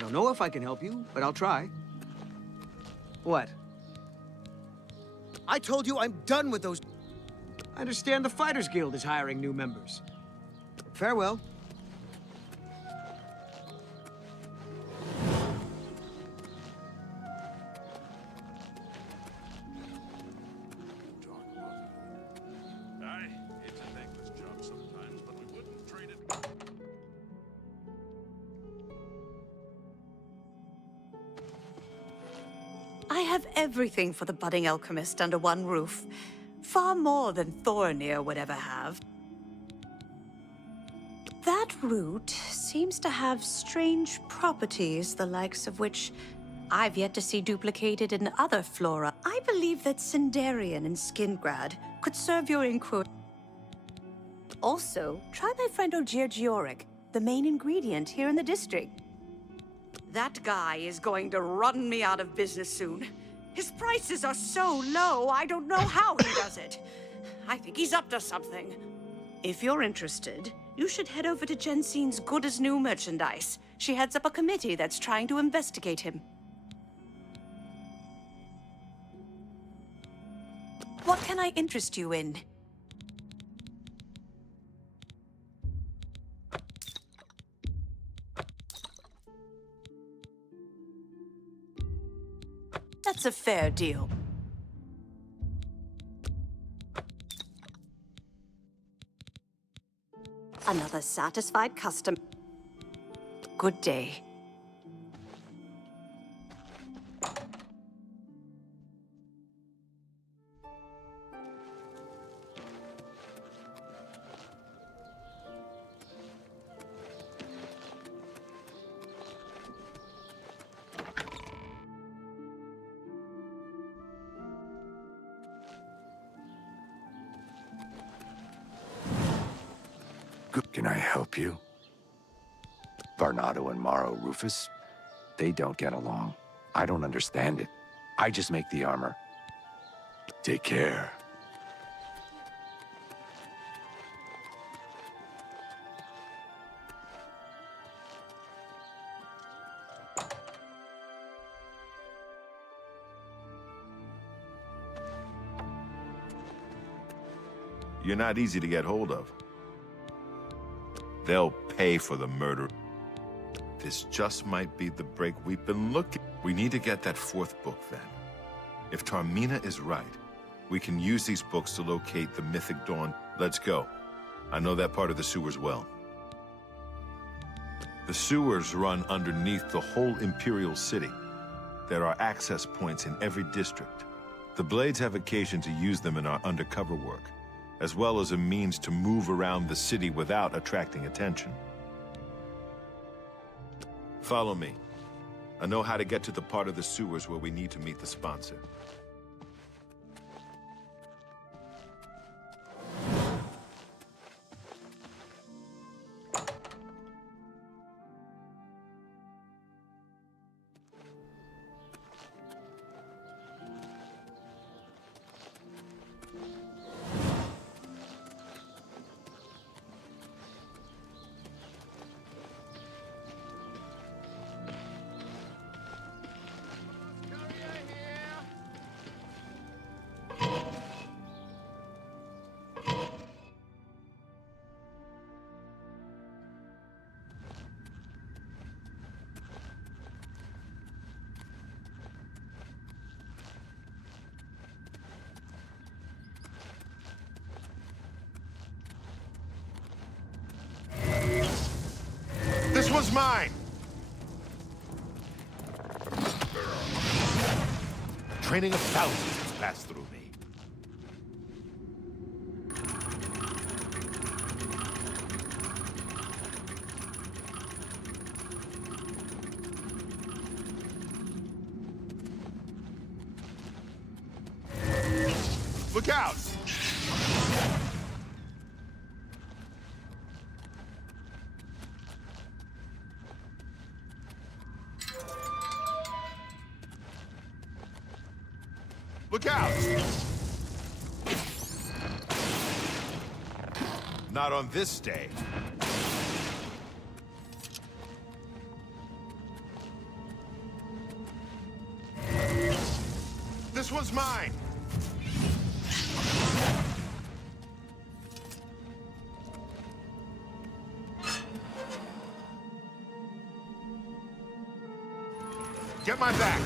I don't know if I can help you, but I'll try. What? I told you I'm done with those... I understand the Fighters Guild is hiring new members. Farewell. It's a thankless job sometimes, but we wouldn't trade it. I have everything for the budding alchemist under one roof. Far more than Thorinir would ever have. That root seems to have strange properties, the likes of which I've yet to see duplicated in other flora. I believe that Sindarian and Skingrad could serve your inquiry. Also, try my friend Ogiergioric, the main ingredient here in the district. That guy is going to run me out of business soon. His prices are so low, I don't know how he does it. I think he's up to something. If you're interested, you should head over to Jensine's Good as New merchandise. She heads up a committee that's trying to investigate him. What can I interest you in? That's a fair deal. Another satisfied customer. Good day. Can I help you? Varnado and Maro Rufus, they don't get along. I don't understand it. I just make the armor. Take care. You're not easy to get hold of. They'll pay for the murder. This just might be the break we've been looking. We need to get that fourth book, then. If Tarmina is right, we can use these books to locate the Mythic Dawn. Let's go. I know that part of the sewers well. The sewers run underneath the whole Imperial City. There are access points in every district. The Blades have occasion to use them in our undercover work, as well as a means to move around the city without attracting attention. Follow me. I know how to get to the part of the sewers where we need to meet the sponsor. This one's mine! Training of thousands has passed through me. Look out! Look out! Not on this day. This one's mine! Get my back!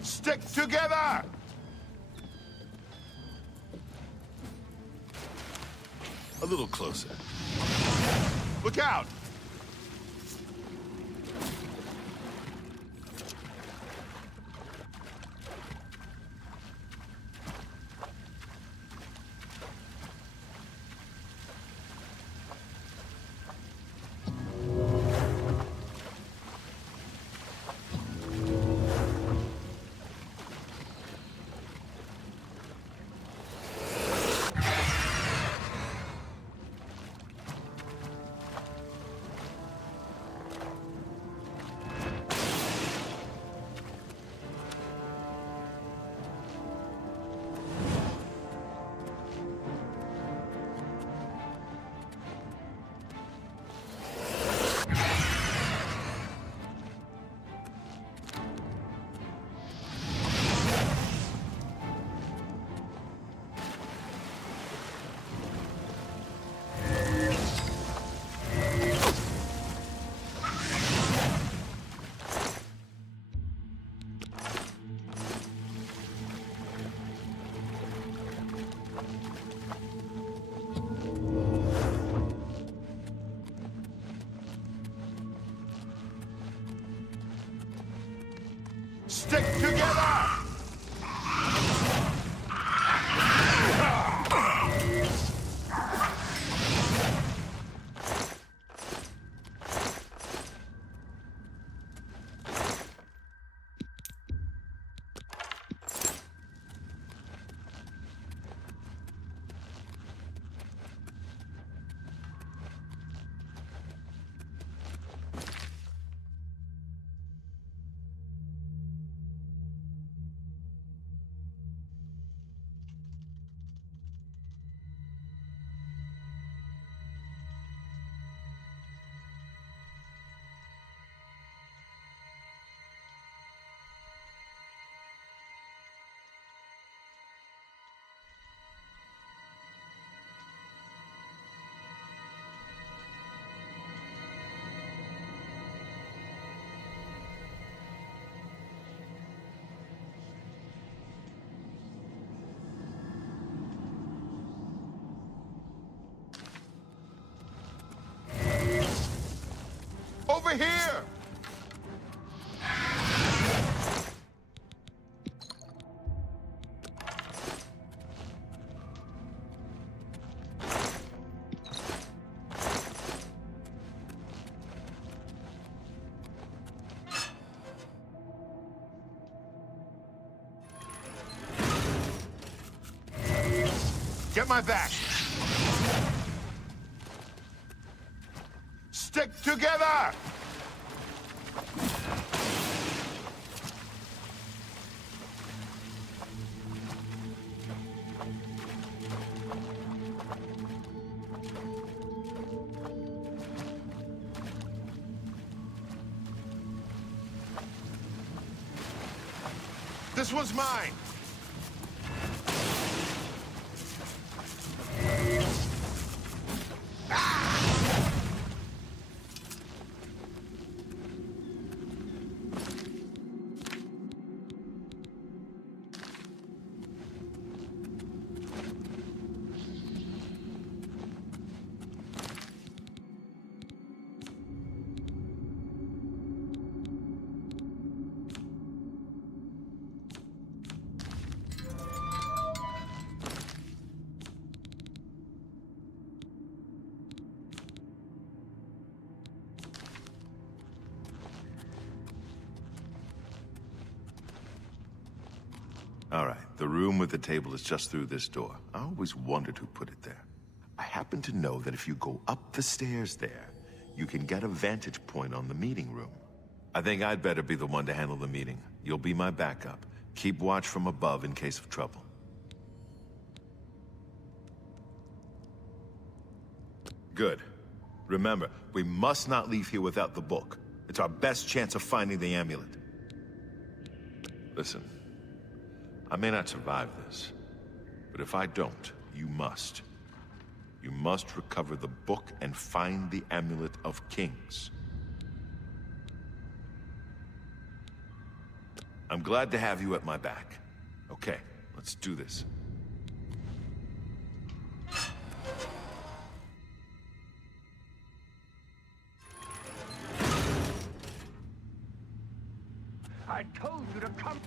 Stick together! A little closer. Look out! Stick together! Over here! Get my back! Stick together! This one's mine! All right, the room with the table is just through this door. I always wondered who put it there. I happen to know that if you go up the stairs there, you can get a vantage point on the meeting room. I think I'd better be the one to handle the meeting. You'll be my backup. Keep watch from above in case of trouble. Good. Remember, we must not leave here without the book. It's our best chance of finding the amulet. Listen, I may not survive this, but if I don't, you must. You must recover the book and find the Amulet of Kings. I'm glad to have you at my back. Okay, let's do this. I told you to come.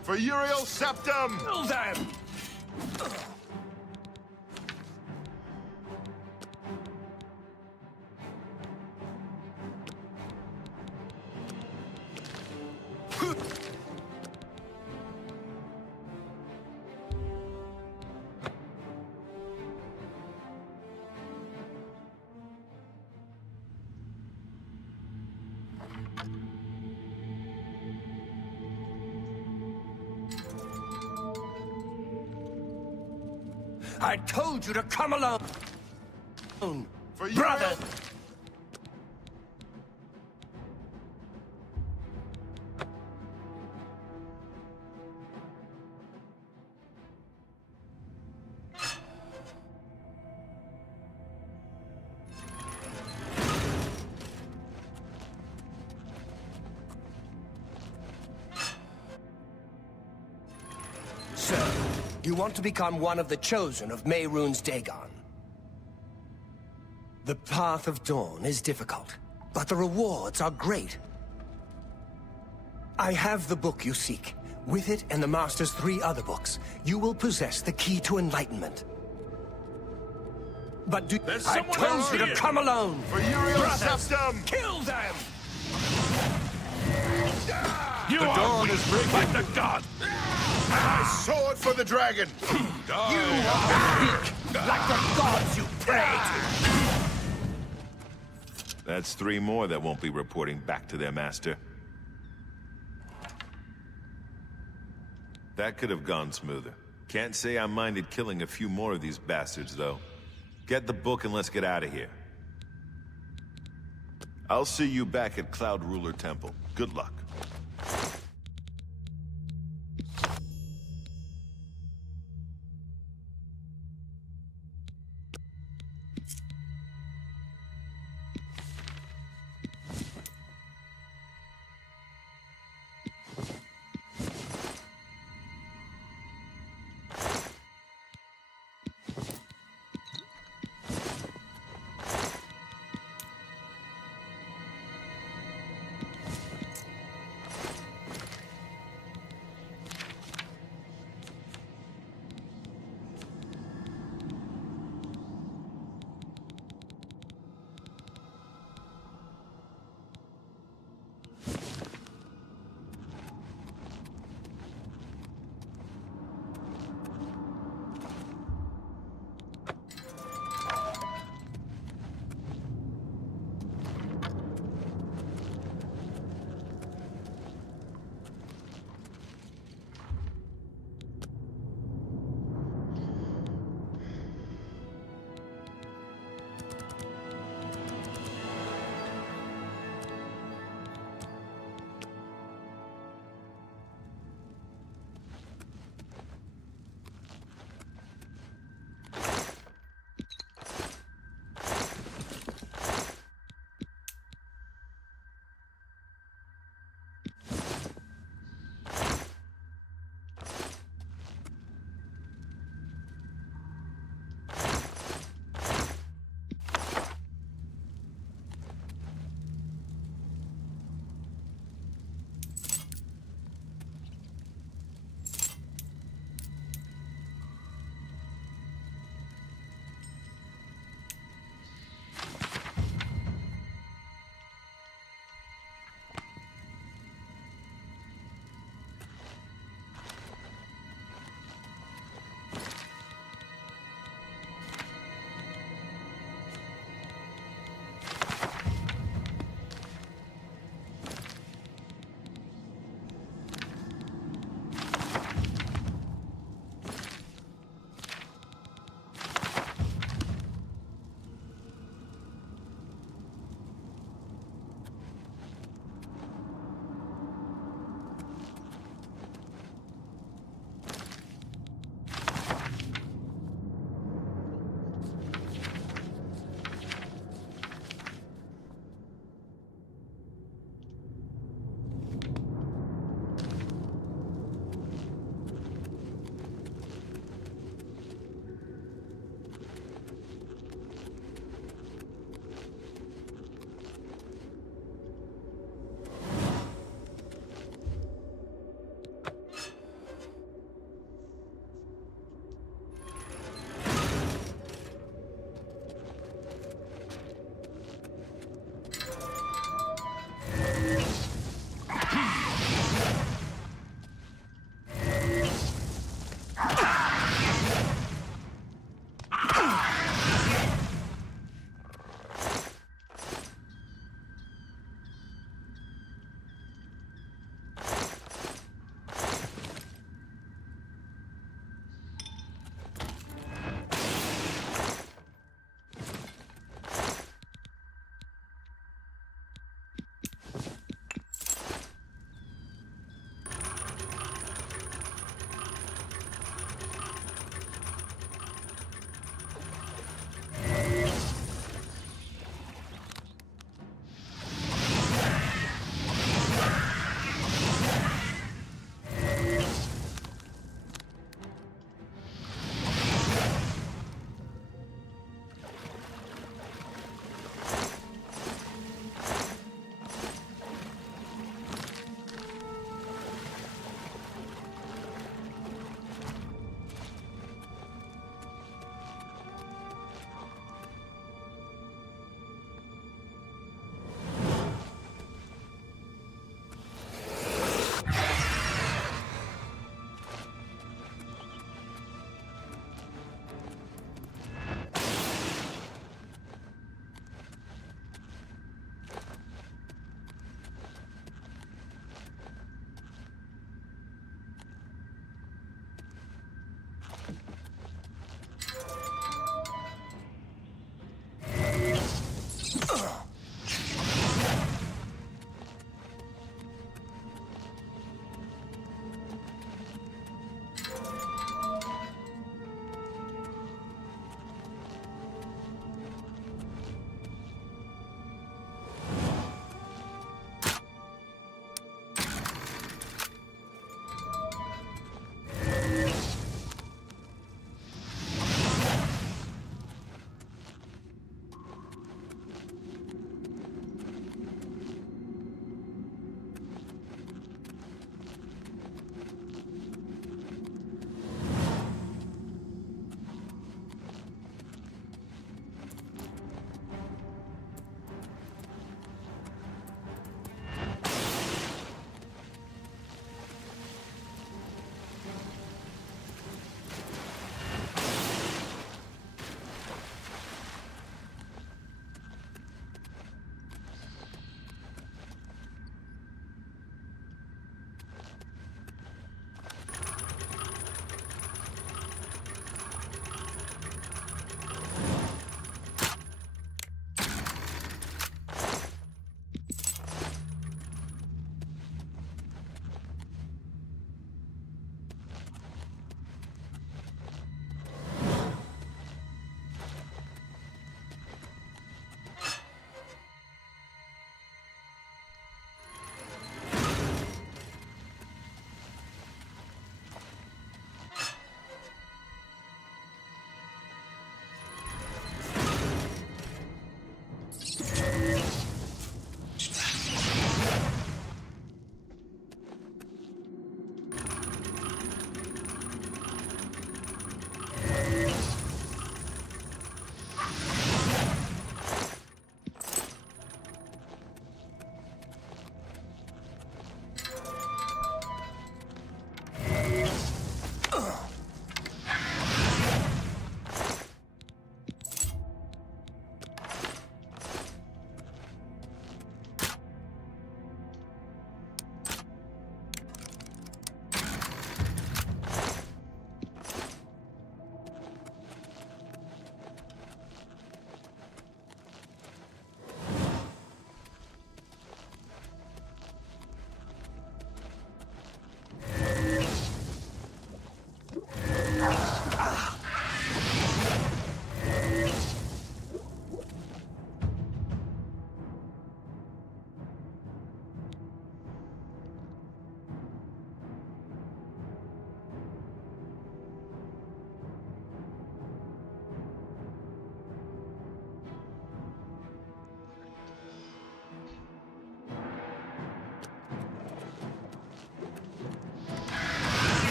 For Uriel Septum! Kill them! I told you to come alone. For Brother! Sir, you want to become one of the chosen of Mehrunes Dagon. The path of dawn is difficult, but the rewards are great. I have the book you seek. With it and the Master's 3 other books, you will possess the key to enlightenment. But do— I told you to come alone! For Uriel Brothers, Septum! kill them! You The dawn is breaking. like the god! My sword for the dragon! You are weak, like the gods you pray to! That's 3 more that won't be reporting back to their master. That could have gone smoother. Can't say I minded killing a few more of these bastards, though. Get the book and let's get out of here. I'll see you back at Cloud Ruler Temple. Good luck.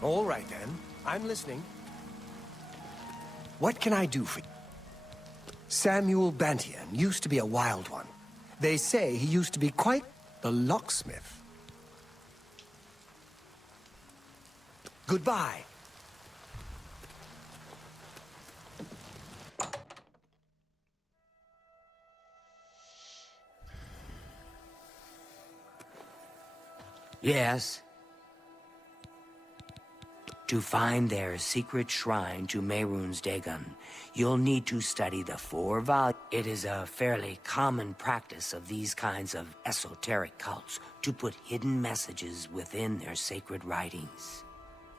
All right, then. I'm listening. What can I do for you? Samuel Bantian used to be a wild one. They say he used to be quite the locksmith. Goodbye. Yes. To find their secret shrine to Mehrunes Dagon, you'll need to study the 4 volumes. It is a fairly common practice of these kinds of esoteric cults to put hidden messages within their sacred writings.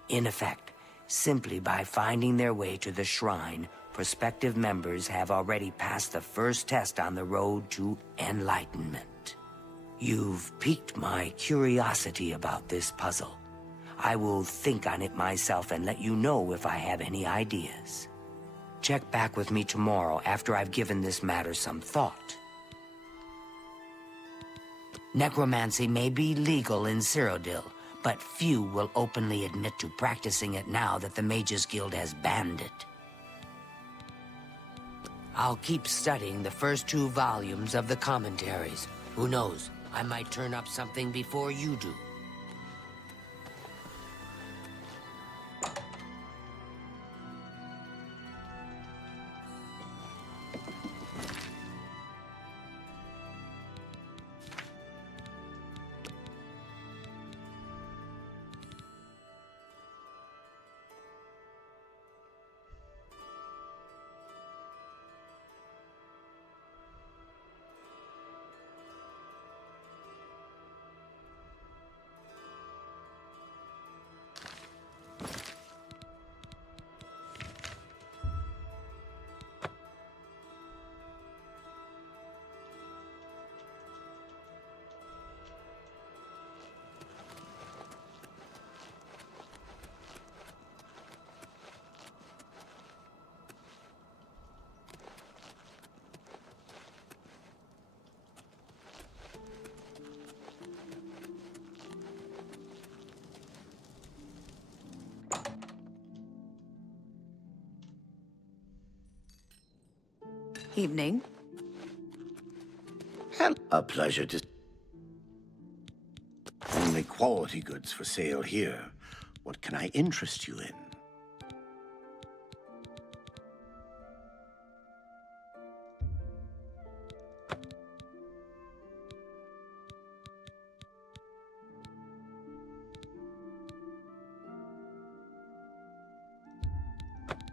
In effect, simply by finding their way to the shrine, prospective members have already passed the first test on the road to enlightenment. You've piqued my curiosity about this puzzle. I will think on it myself and let you know if I have any ideas. Check back with me tomorrow after I've given this matter some thought. Necromancy may be legal in Cyrodiil, but few will openly admit to practicing it now that the Mages Guild has banned it. I'll keep studying the first 2 volumes of the commentaries. Who knows, I might turn up something before you do. Evening. A pleasure to... Only quality goods for sale here. What can I interest you in?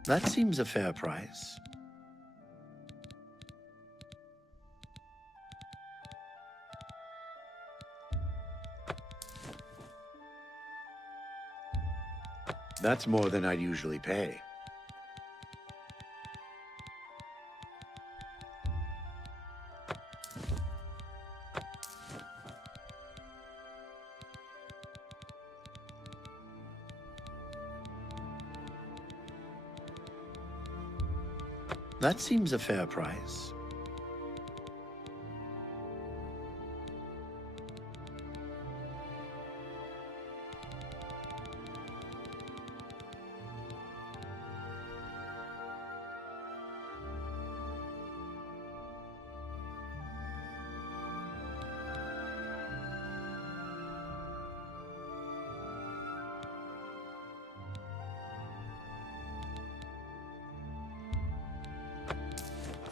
That seems a fair price. That's more than I'd usually pay. That seems a fair price.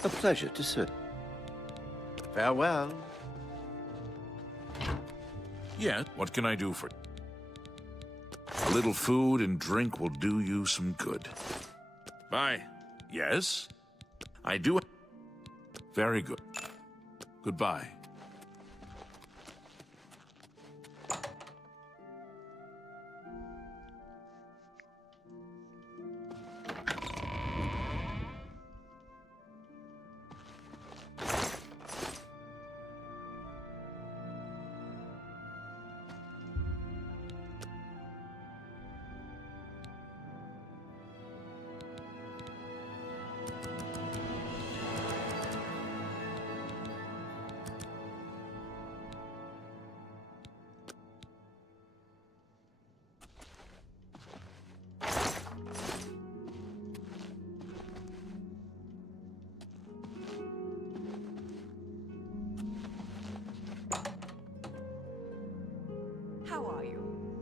A pleasure to serve. Farewell. Yeah, what can I do for you? A little food and drink will do you some good. Bye. Yes? I do. Very good. Goodbye.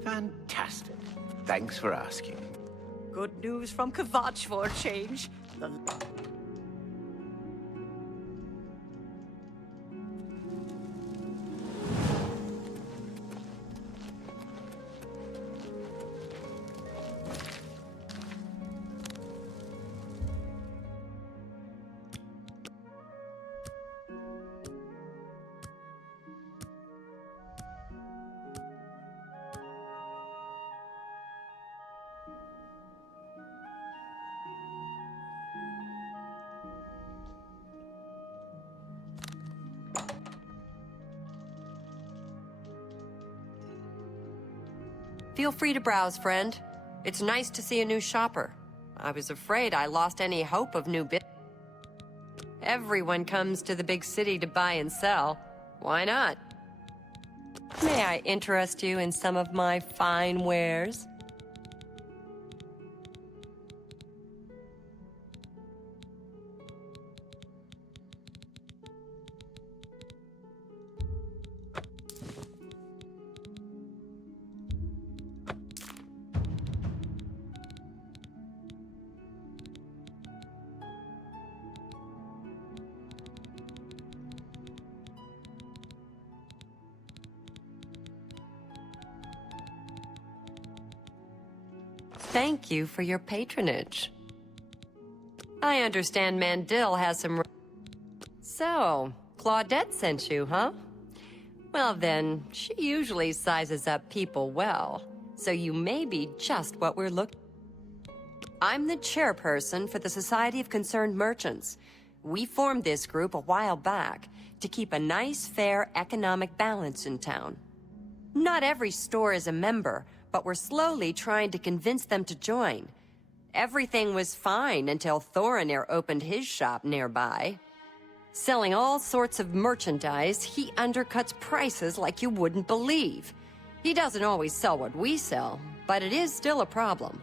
Fantastic. Thanks for asking. Good news from Kvatch for a change. The Feel free to browse, friend. It's nice to see a new shopper. I was afraid I lost any hope of new business. Everyone comes to the big city to buy and sell. Why not? May I interest you in some of my fine wares? Thank you for your patronage. I understand Mandil has some... So, Claudette sent you, huh? Well then, she usually sizes up people well, so you may be just what we're looking... I'm the chairperson for the Society of Concerned Merchants. We formed this group a while back to keep a nice, fair economic balance in town. Not every store is a member, but we're slowly trying to convince them to join. Everything was fine until Thorinir opened his shop nearby. Selling all sorts of merchandise, he undercuts prices like you wouldn't believe. He doesn't always sell what we sell, but it is still a problem.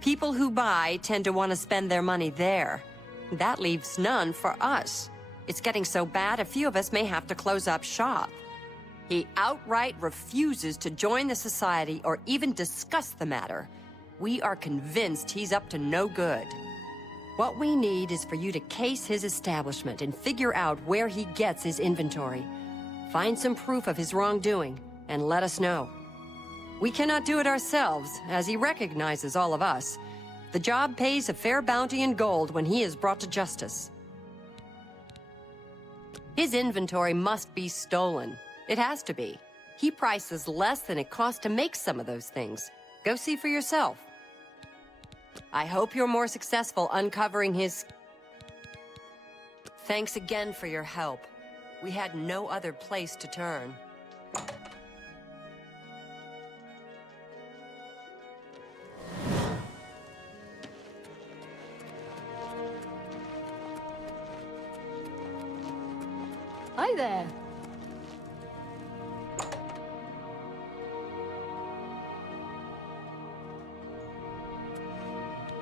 People who buy tend to want to spend their money there. That leaves none for us. It's getting so bad a few of us may have to close up shop. He outright refuses to join the society or even discuss the matter. We are convinced he's up to no good. What we need is for you to case his establishment and figure out where he gets his inventory. Find some proof of his wrongdoing, and let us know. We cannot do it ourselves, as he recognizes all of us. The job pays a fair bounty in gold when he is brought to justice. His inventory must be stolen. It has to be. He prices less than it costs to make some of those things. Go see for yourself. I hope you're more successful uncovering his... Thanks again for your help. We had no other place to turn. Hi there.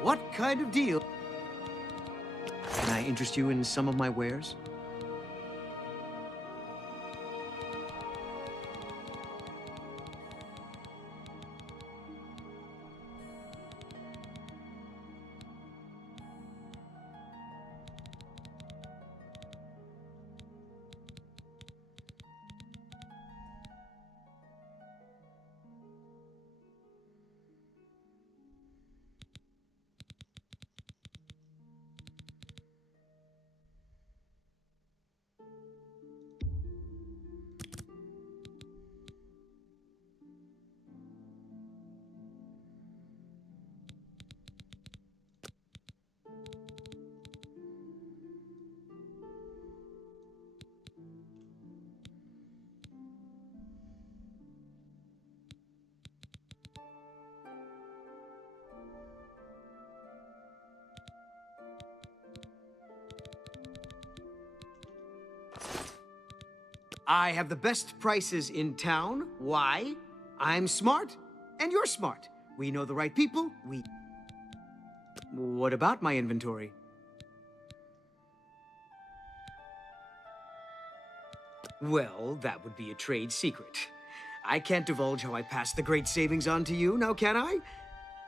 What kind of deal? Can I interest you in some of my wares? I have the best prices in town. Why? I'm smart, and you're smart. We know the right people. What about my inventory? Well, that would be a trade secret. I can't divulge how I passed the great savings on to you, now can I?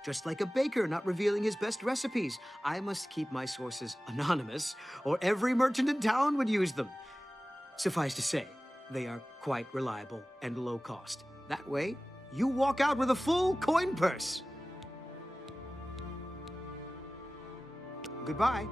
Just like a baker not revealing his best recipes, I must keep my sources anonymous, or every merchant in town would use them. Suffice to say, they are quite reliable and low cost. That way, you walk out with a full coin purse. Goodbye.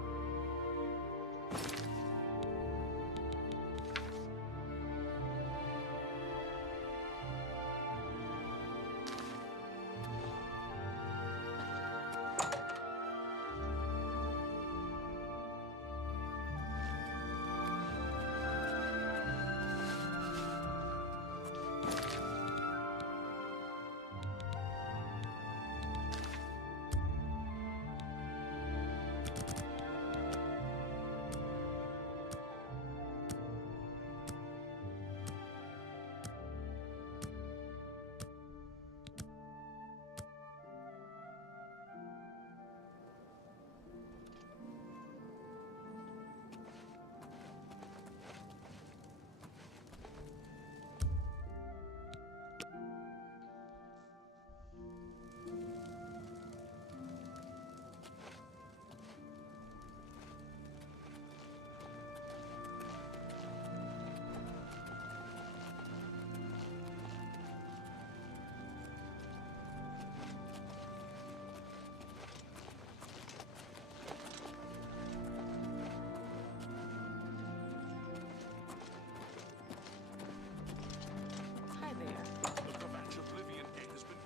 Hi there. The Kovacs Oblivion gate has been...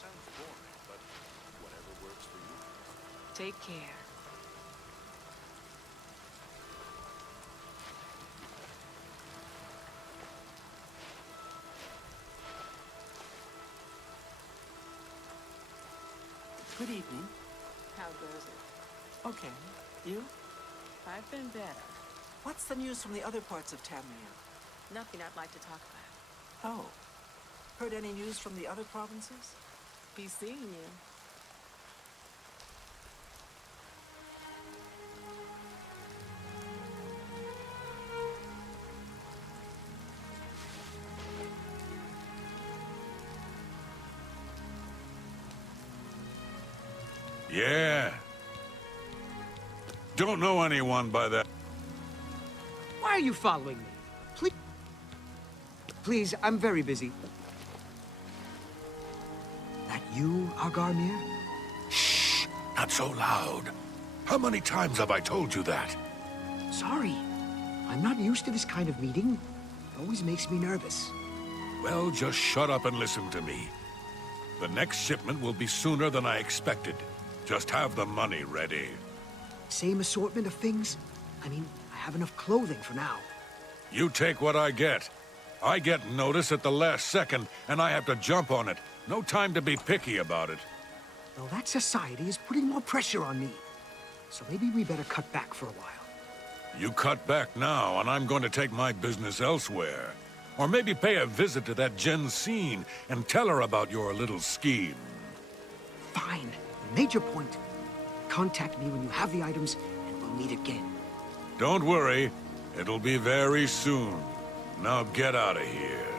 Sounds boring, but whatever works for you. Take care. Good evening. How goes it? Okay. You? I've been better. What's the news from the other parts of Tamriel? Nothing I'd like to talk about. Oh. Heard any news from the other provinces? Be seeing you. Yeah. Don't know anyone by that. Why are you following me? Please. Please, I'm very busy. That you, Agarmir? Shh! Not so loud. How many times have I told you that? Sorry. I'm not used to this kind of meeting. It always makes me nervous. Well, just shut up and listen to me. The next shipment will be sooner than I expected. Just have the money ready. Same assortment of things? I mean, I have enough clothing for now. You take what I get. I get notice at the last second, and I have to jump on it. No time to be picky about it. Well, that society is putting more pressure on me. So maybe we better cut back for a while. You cut back now, and I'm going to take my business elsewhere. Or maybe pay a visit to that Jensine and tell her about your little scheme. Fine. Major point. Contact me when you have the items, and we'll meet again. Don't worry. It'll be very soon. Now get out of here.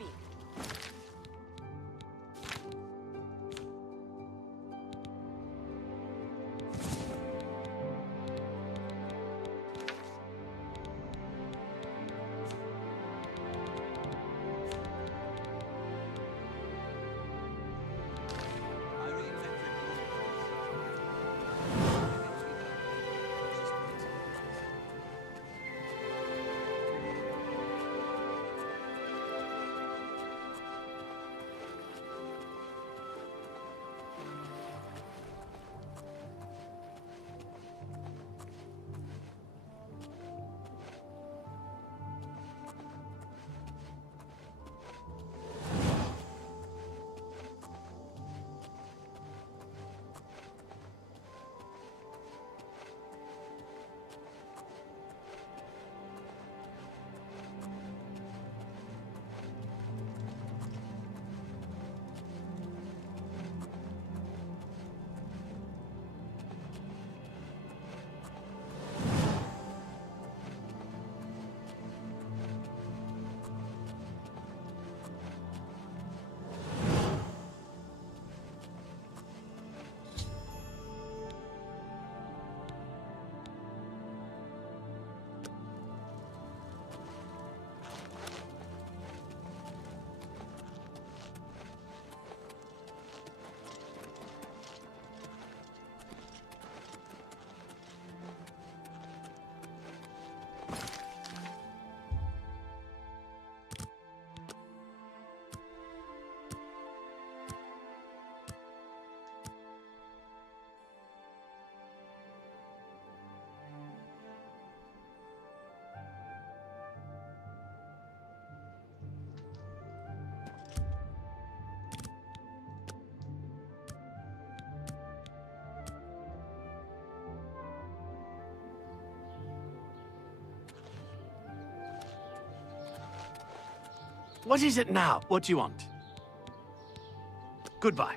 speak. What is it now? What do you want? Goodbye.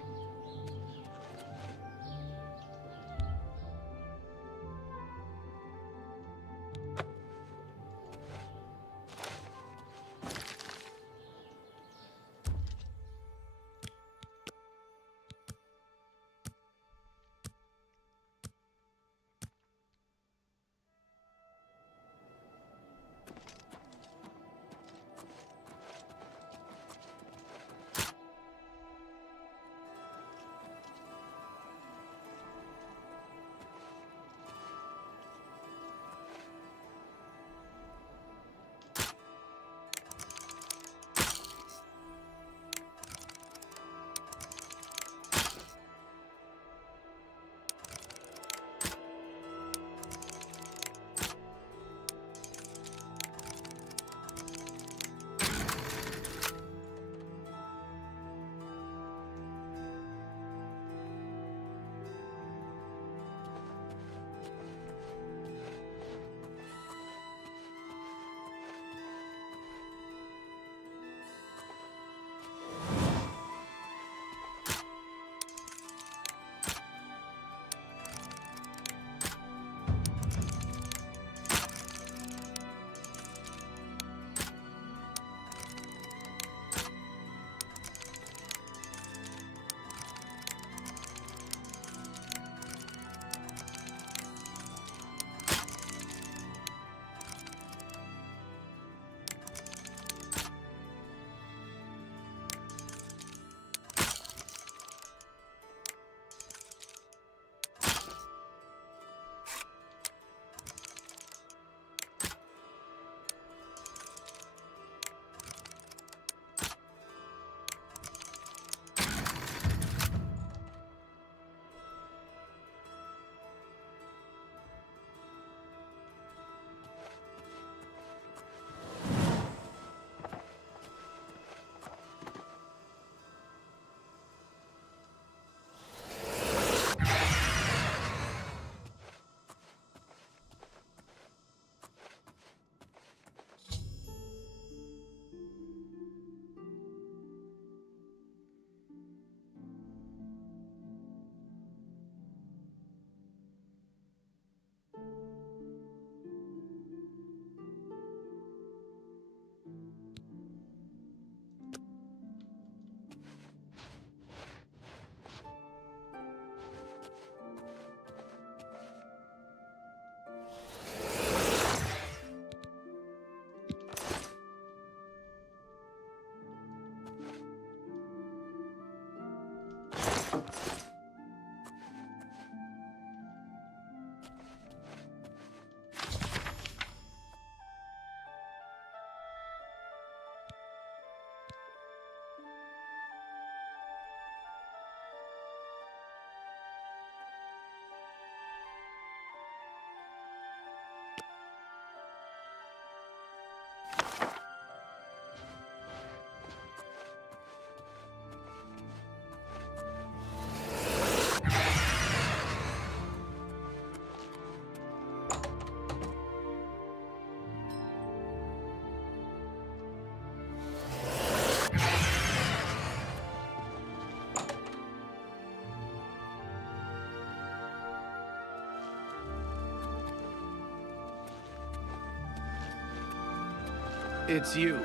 It's you.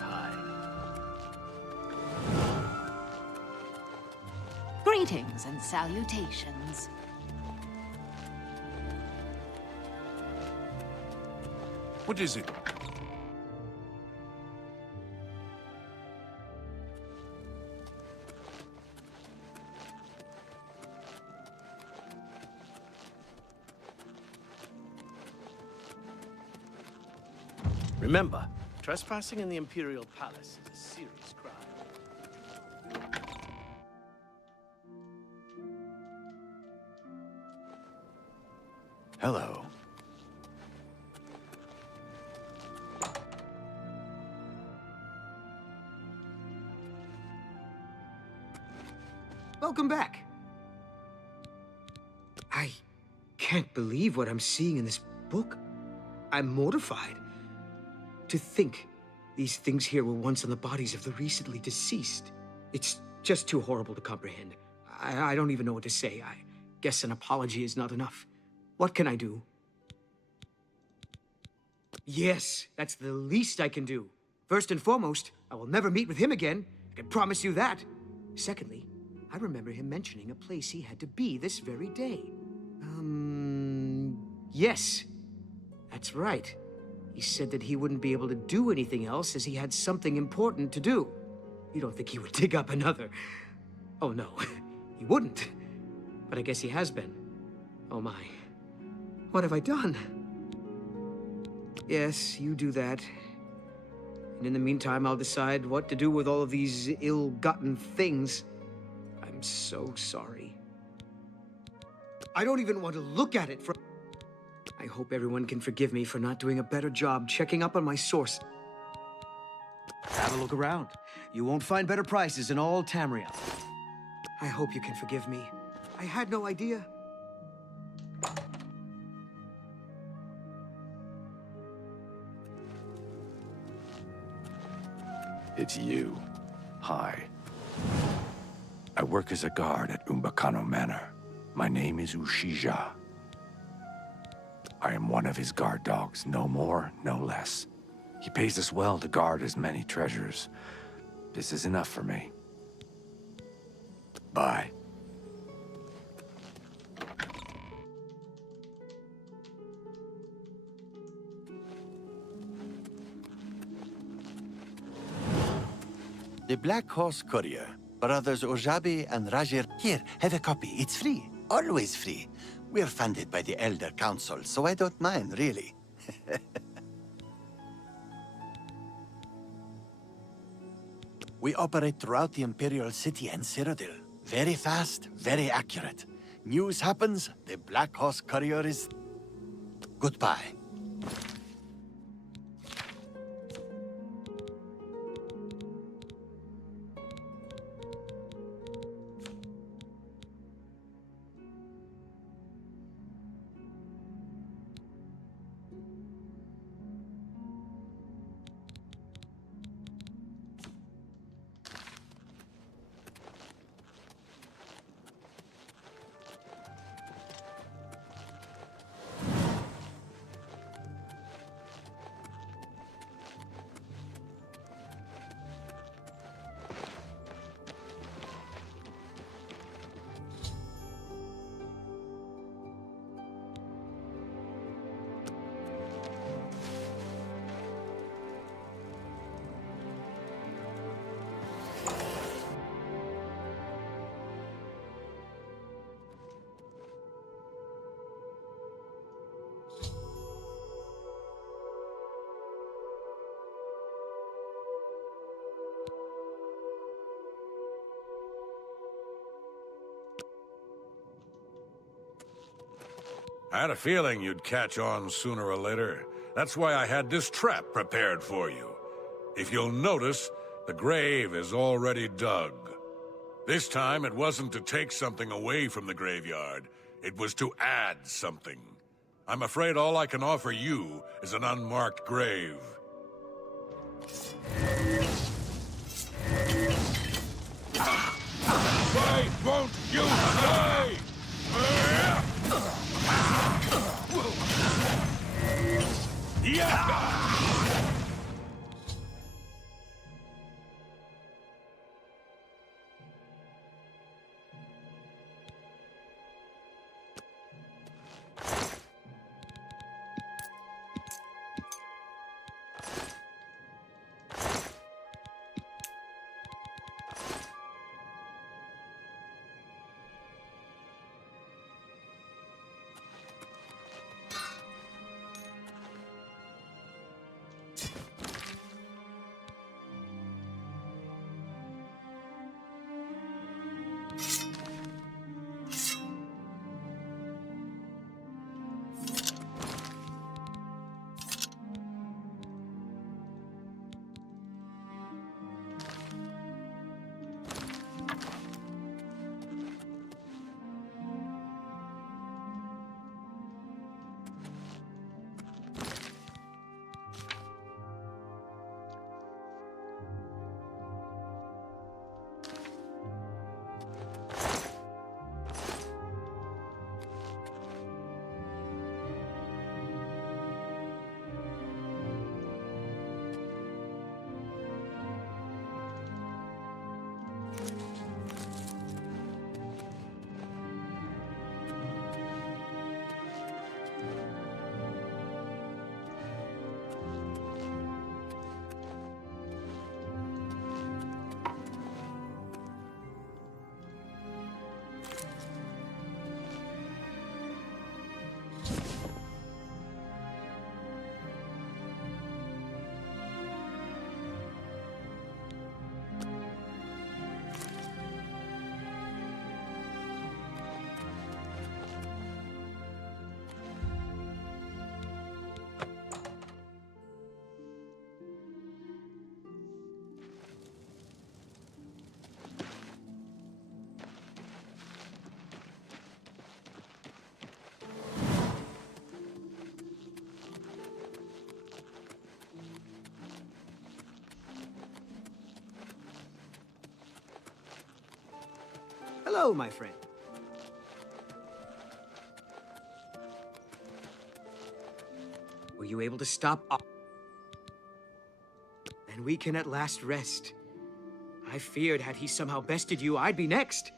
Hi. Greetings and salutations. What is it? Remember, trespassing in the Imperial Palace is a serious crime. Hello. Welcome back. I can't believe what I'm seeing in this book. I'm mortified. To think these things here were once on the bodies of the recently deceased. It's just too horrible to comprehend. I don't even know what to say. I guess an apology is not enough. What can I do? Yes, that's the least I can do. First and foremost, I will never meet with him again. I can promise you that. Secondly, I remember him mentioning a place he had to be this very day. Yes. That's right. He said that he wouldn't be able to do anything else as he had something important to do. You don't think he would dig up another... Oh, no. He wouldn't. But I guess he has been. Oh, my. What have I done? Yes, you do that. And in the meantime, I'll decide what to do with all of these ill-gotten things. I'm so sorry. I don't even want to look at it from... I hope everyone can forgive me for not doing a better job checking up on my source. Have a look around. You won't find better prices in all Tamriel. I hope you can forgive me. I had no idea. It's you. Hi. I work as a guard at Umbakano Manor. My name is Ushija. I am one of his guard dogs, no more, no less. He pays us well to guard his many treasures. This is enough for me. Bye. The Black Horse Courier. Brothers Ojabi and Rajir. Here, have a copy. It's free. Always free. We're funded by the Elder Council, so I don't mind, really. We operate throughout the Imperial City and Cyrodiil. Very fast, very accurate. News happens, the Black Horse Courier is... Goodbye. I had a feeling you'd catch on sooner or later. That's why I had this trap prepared for you. If you'll notice, the grave is already dug. This time, it wasn't to take something away from the graveyard. It was to add something. I'm afraid all I can offer you is an unmarked grave. Why won't you stay? Hello, my friend. Were you able to stop? Then we can at last rest. I feared had he somehow bested you, I'd be next.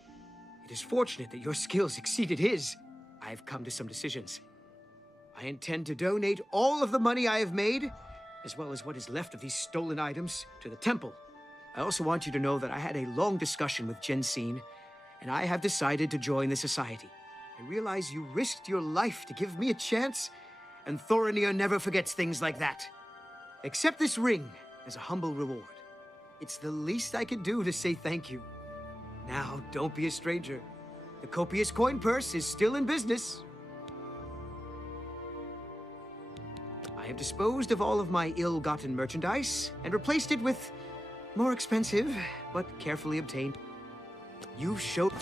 It is fortunate that your skills exceeded his. I have come to some decisions. I intend to donate all of the money I have made, as well as what is left of these stolen items, to the temple. I also want you to know that I had a long discussion with Jensine, and I have decided to join the society. I realize you risked your life to give me a chance, and Thorinir never forgets things like that. Accept this ring as a humble reward. It's the least I can do to say thank you. Now, don't be a stranger. The copious coin purse is still in business. I have disposed of all of my ill-gotten merchandise and replaced it with more expensive, but carefully obtained. You showed...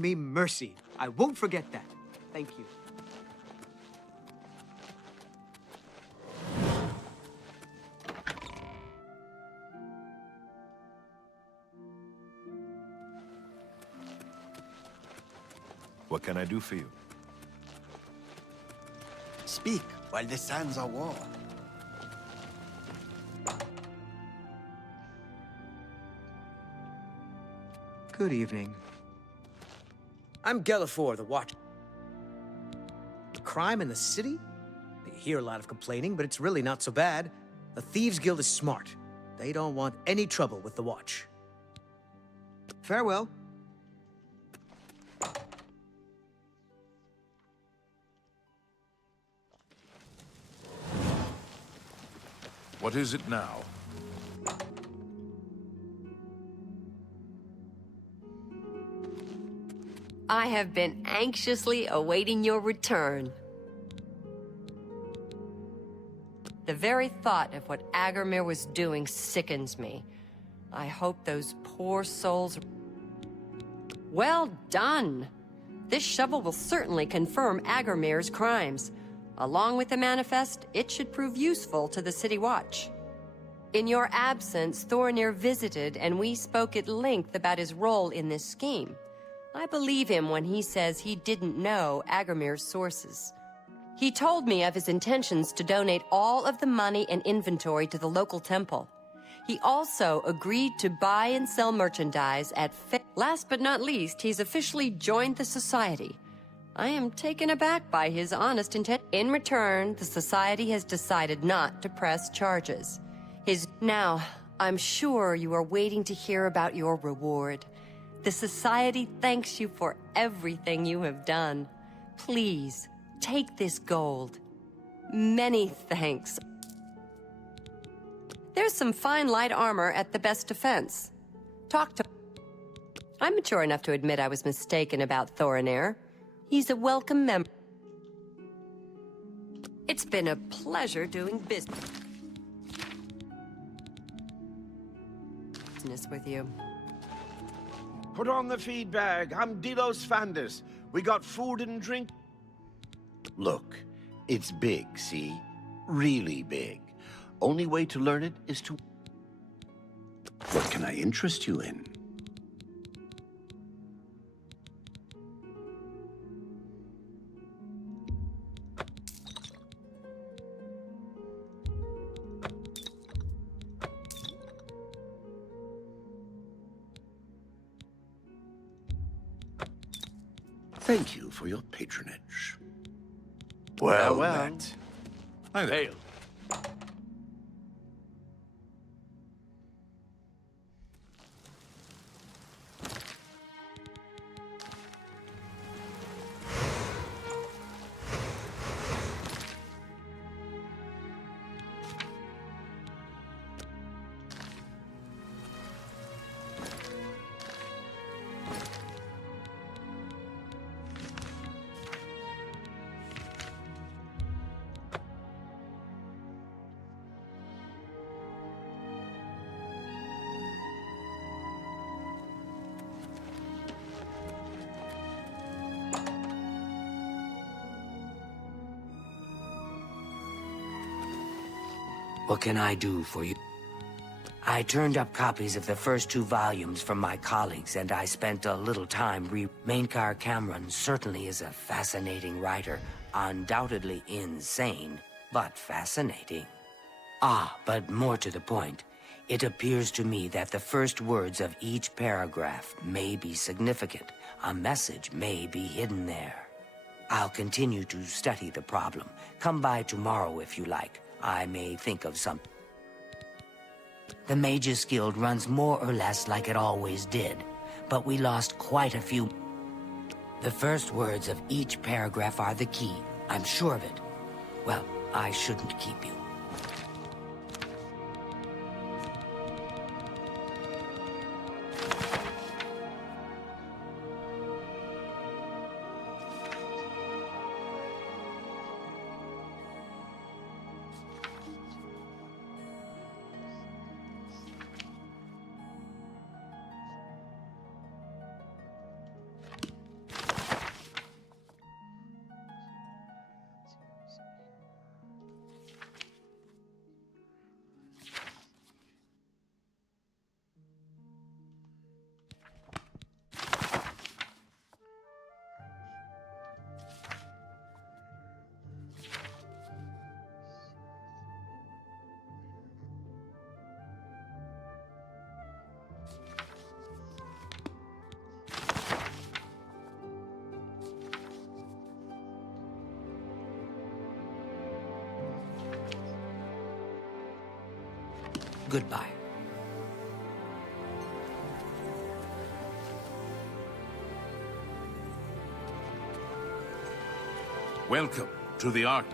me mercy. I won't forget that. Thank you. What can I do for you? Speak while the sands are warm. Good evening. I'm Gelifor, the Watcher. Crime in the city? You hear a lot of complaining, but it's really not so bad. The Thieves Guild is smart. They don't want any trouble with the Watch. Farewell. What is it now? I have been anxiously awaiting your return. The very thought of what Agarmir was doing sickens me. I hope those poor souls... Well done! This shovel will certainly confirm Agarmir's crimes. Along with the manifest, it should prove useful to the City Watch. In your absence, Thorinir visited, and we spoke at length about his role in this scheme. I believe him when he says he didn't know Agarmir's sources. He told me of his intentions to donate all of the money and inventory to the local temple. He also agreed to buy and sell merchandise at Last but not least, he's officially joined the society. I am taken aback by his honest intent. In return, the society has decided not to press charges. Now, I'm sure you are waiting to hear about your reward. The society thanks you for everything you have done. Please, take this gold. Many thanks. There's some fine light armor at the best defense. Talk to... I'm mature enough to admit I was mistaken about Thorinir. He's a welcome member. It's been a pleasure doing business with you. Put on the feed bag. I'm Delos Fandus. We got food and drink. Look, it's big, see? Really big. Only way to learn it is to... What can I interest you in? Thank you for your patronage. Well, well. met. Hi there. Hail. What can I do for you? I turned up copies of the first 2 volumes from my colleagues, and I spent a little time Mainkar Cameron certainly is a fascinating writer. Undoubtedly insane, but fascinating. Ah, but more to the point. It appears to me that the first words of each paragraph may be significant. A message may be hidden there. I'll continue to study the problem. Come by tomorrow if you like. I may think of something. The Mages Guild runs more or less like it always did, but we lost quite a few. The first words of each paragraph are the key. I'm sure of it. Well, I shouldn't keep you. Goodbye. Welcome to the Ark.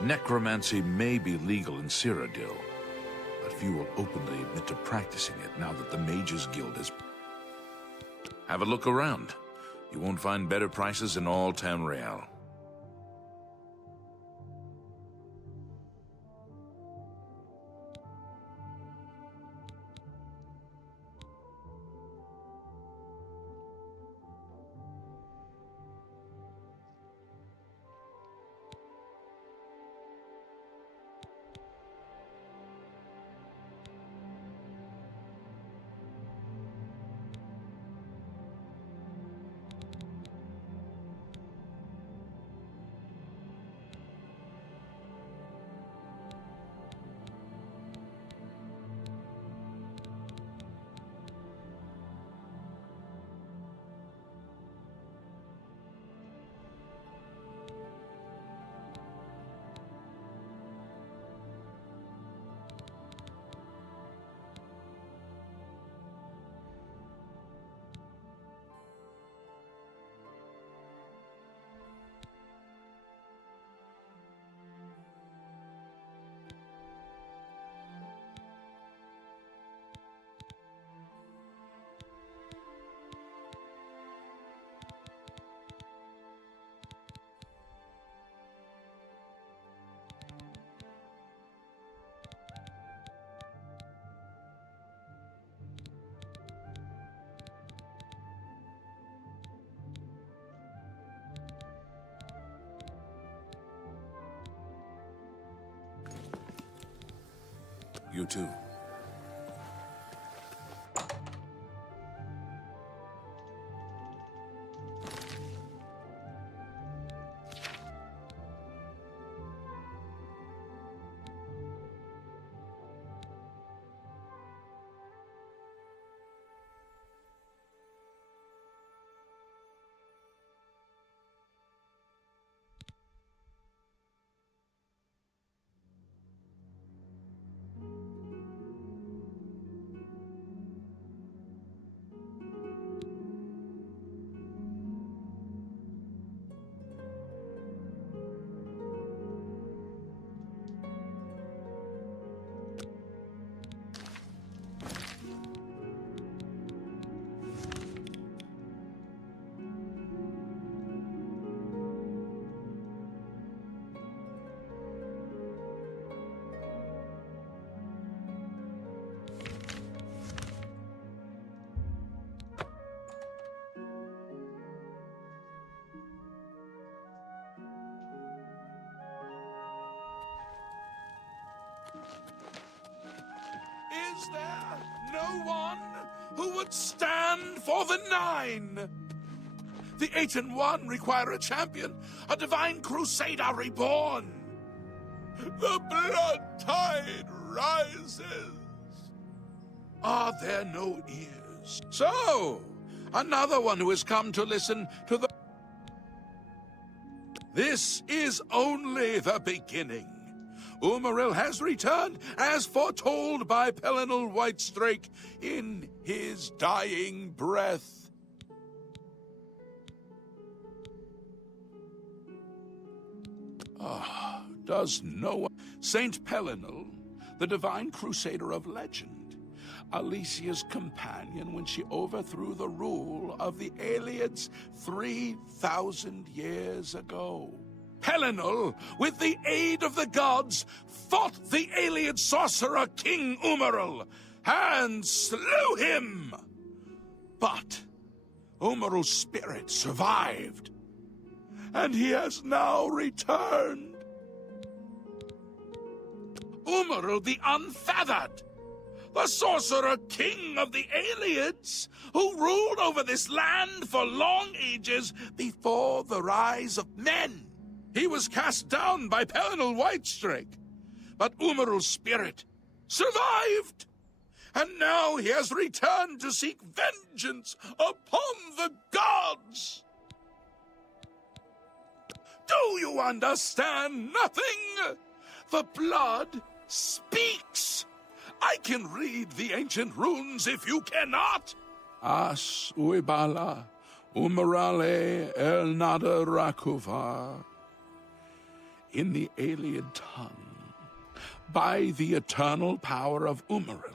Necromancy may be legal in Cyrodiil, but few will openly admit to practicing it now that the Mages Guild has... Have a look around. You won't find better prices in all Tamriel. You too. Is there no one who would stand for the 9? The 8 and 1 require a champion, a divine crusader reborn. The blood tide rises. Are there no ears? So, another one who has come to listen to the... This is only the beginning. Umaril has returned, as foretold by Pelinal Whitestrake in his dying breath. Does no one... Saint Pelinal, the divine crusader of legend, Alicia's companion when she overthrew the rule of the Aelids 3,000 years ago. Pelinal, with the aid of the gods, fought the Aeliad sorcerer King Umaril and slew him. But Umaril's spirit survived, and he has now returned. Umaril the Unfeathered, the sorcerer king of the Aelids, who ruled over this land for long ages before the rise of men. He was cast down by Pelinal Whitestrake, but Umaril's spirit survived, and now he has returned to seek vengeance upon the gods. Do you understand nothing? The blood speaks. I can read the ancient runes if you cannot. As uibala, umarale el nada rakuva. In the Aeliad tongue, by the eternal power of Umaril,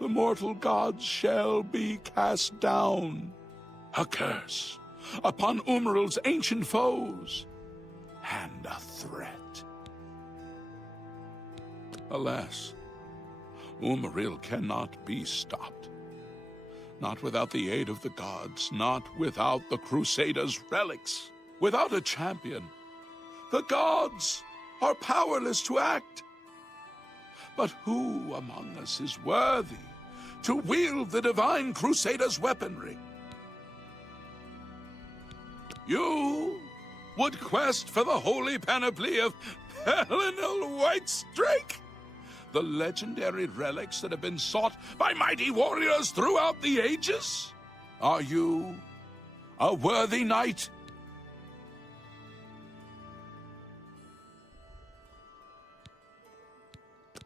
the mortal gods shall be cast down. A curse upon Umaril's ancient foes, and a threat. Alas, Umaril cannot be stopped. Not without the aid of the gods, not without the Crusaders' relics. Without a champion, the gods are powerless to act. But who among us is worthy to wield the divine Crusader's weaponry? You would quest for the holy panoply of Pelinal Whitestrake? The legendary relics that have been sought by mighty warriors throughout the ages? Are you a worthy knight?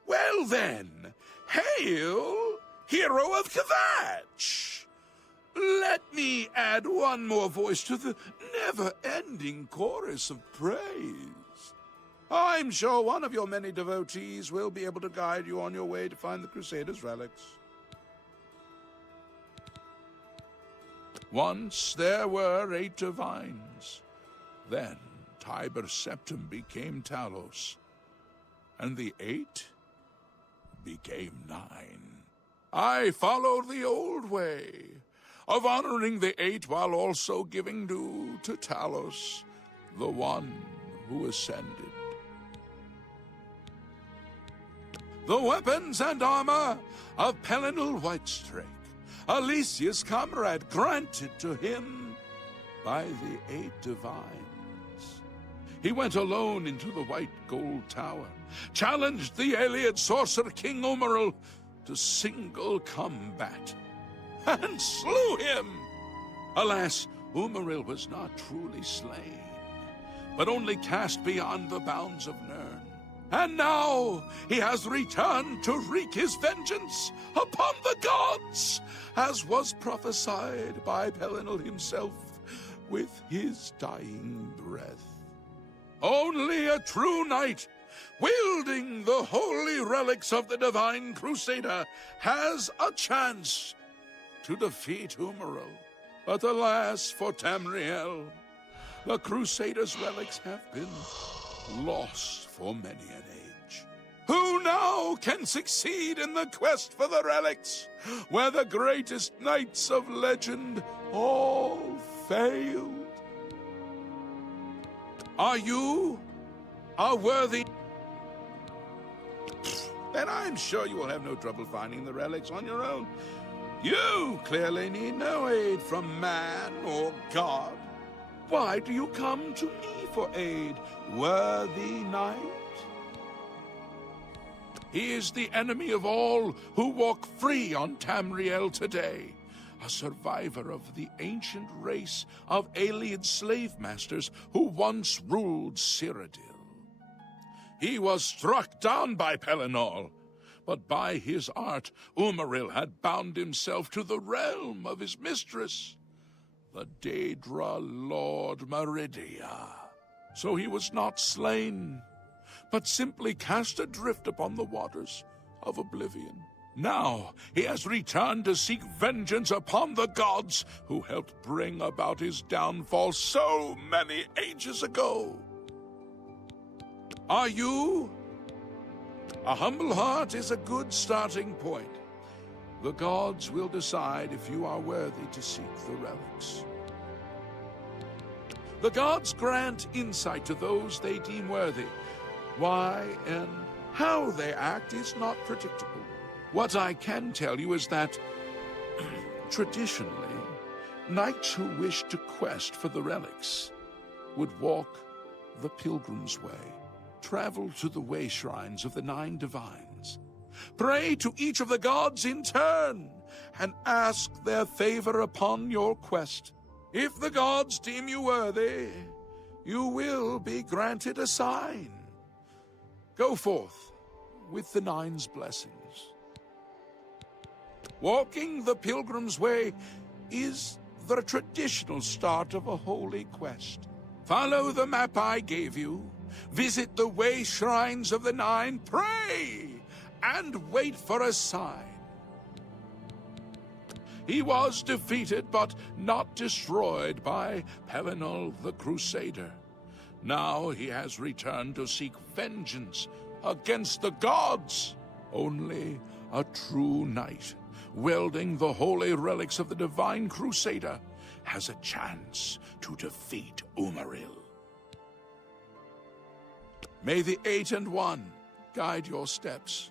Well then, hail, hero of Kvatch! Let me add one more voice to the never-ending chorus of praise. I'm sure one of your many devotees will be able to guide you on your way to find the Crusaders' relics. Once there were 8 divines. Then Tiber Septim became Talos, and the 8 became 9. I followed the old way of honoring the 8 while also giving due to Talos, the one who ascended. The weapons and armor of Pelinal Whitestrake, Alicia's comrade, granted to him by the 8 divines. He went alone into the White Gold Tower, challenged the Aeliad sorcerer King Umaril to single combat, and slew him. Alas, Umaril was not truly slain, but only cast beyond the bounds of Nirn. And now he has returned to wreak his vengeance upon the gods, as was prophesied by Pelinal himself with his dying breath. Only a true knight, wielding the holy relics of the divine Crusader, has a chance to defeat Umaril. But alas for Tamriel, the Crusader's relics have been lost for many an age. Who now can succeed in the quest for the relics, where the greatest knights of legend all failed? Are you a worthy... then I'm sure you will have no trouble finding the relics on your own. You clearly need no aid from man or God. Why do you come to me for aid, worthy knight? He is the enemy of all who walk free on Tamriel today, a survivor of the ancient race of alien slave masters who once ruled Cyrodiil. He was struck down by Pelennor, but by his art, Umaril had bound himself to the realm of his mistress, the Daedra Lord Meridia. So he was not slain, but simply cast adrift upon the waters of Oblivion. Now he has returned to seek vengeance upon the gods who helped bring about his downfall so many ages ago. Are you? A humble heart is a good starting point. The gods will decide if you are worthy to seek the relics. The gods grant insight to those they deem worthy. Why and how they act is not predictable. What I can tell you is that, traditionally, knights who wish to quest for the relics would walk the Pilgrim's Way, travel to the way shrines of the 9 divines, pray to each of the gods in turn, and ask their favor upon your quest. If the gods deem you worthy, you will be granted a sign. Go forth with the 9's blessings. Walking the Pilgrim's Way is the traditional start of a holy quest. Follow the map I gave you, visit the way shrines of the 9, pray, and wait for a sign. He was defeated, but not destroyed by Pelennor the Crusader. Now he has returned to seek vengeance against the gods. Only a true knight, wielding the holy relics of the Divine Crusader, has a chance to defeat Umaril. May the 8 and 1 guide your steps.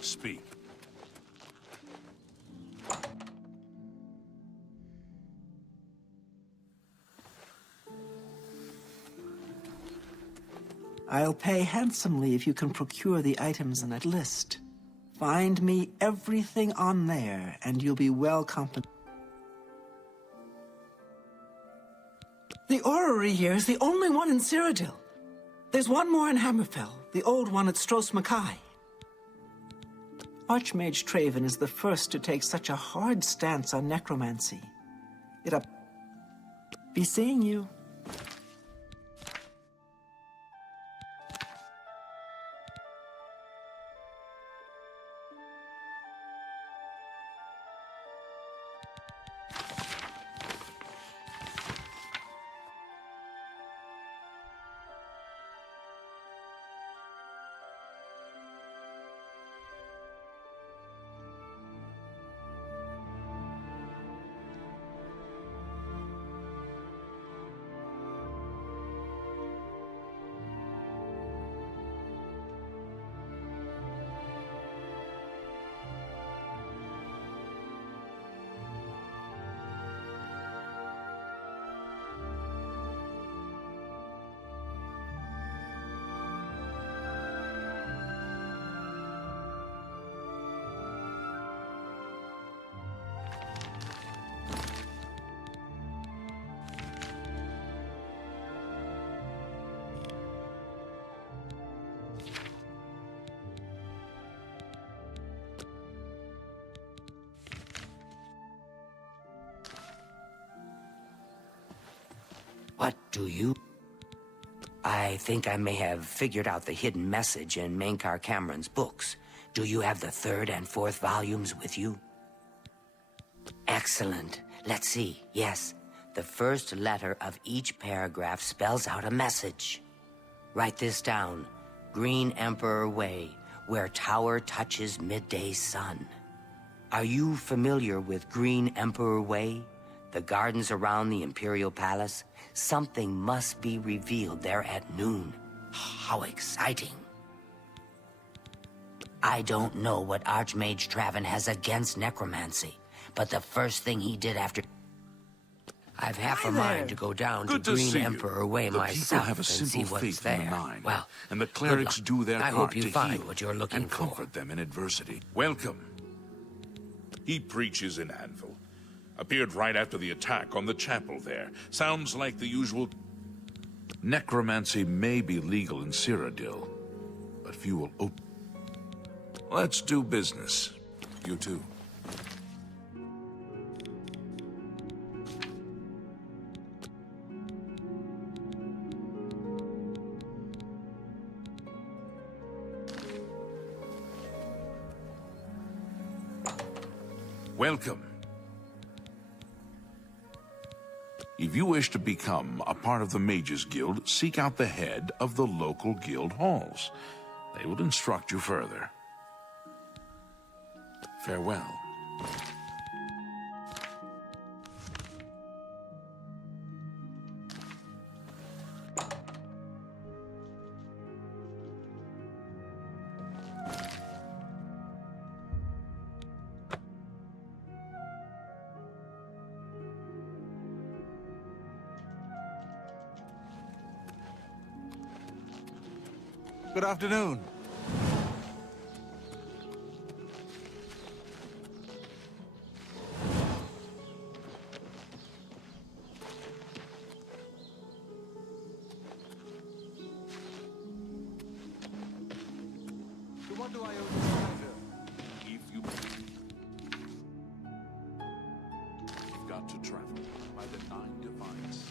Speak. I'll pay handsomely if you can procure the items in that list. Find me everything on there, and you'll be well compensated. The orrery here is the only one in Cyrodiil. There's one more in Hammerfell, the old one at Stros Mackay. Archmage Traven is the first to take such a hard stance on necromancy. It'll be seeing you. What do you... I think I may have figured out the hidden message in Mainkar Cameron's books. Do you have the third and fourth volumes with you? Excellent. Let's see. Yes. The first letter of each paragraph spells out a message. Write this down. Green Emperor Way, where tower touches midday sun. Are you familiar with Green Emperor Way? The gardens around the Imperial Palace? Something must be revealed there at noon. How exciting. I don't know what Archmage Traven has against necromancy, but the first thing he did after... I've half a mind to go down Good to to Green see you. Emperor Way The myself people have a and see simple what's faith in the there. Nine, Well, and the good clerics luck. do their I part hope you to find heal what you're looking and for. comfort them in adversity. Welcome. He preaches in Anvil. Appeared right after the attack on the chapel there. Sounds like the usual... Necromancy may be legal in Cyrodiil, but few will open... Let's do business. You too. Welcome. If you wish to become a part of the Mages Guild, seek out the head of the local guild halls. They will instruct you further. Farewell. Good afternoon. To what do I owe this pleasure? If you've got to travel by the 9 divines.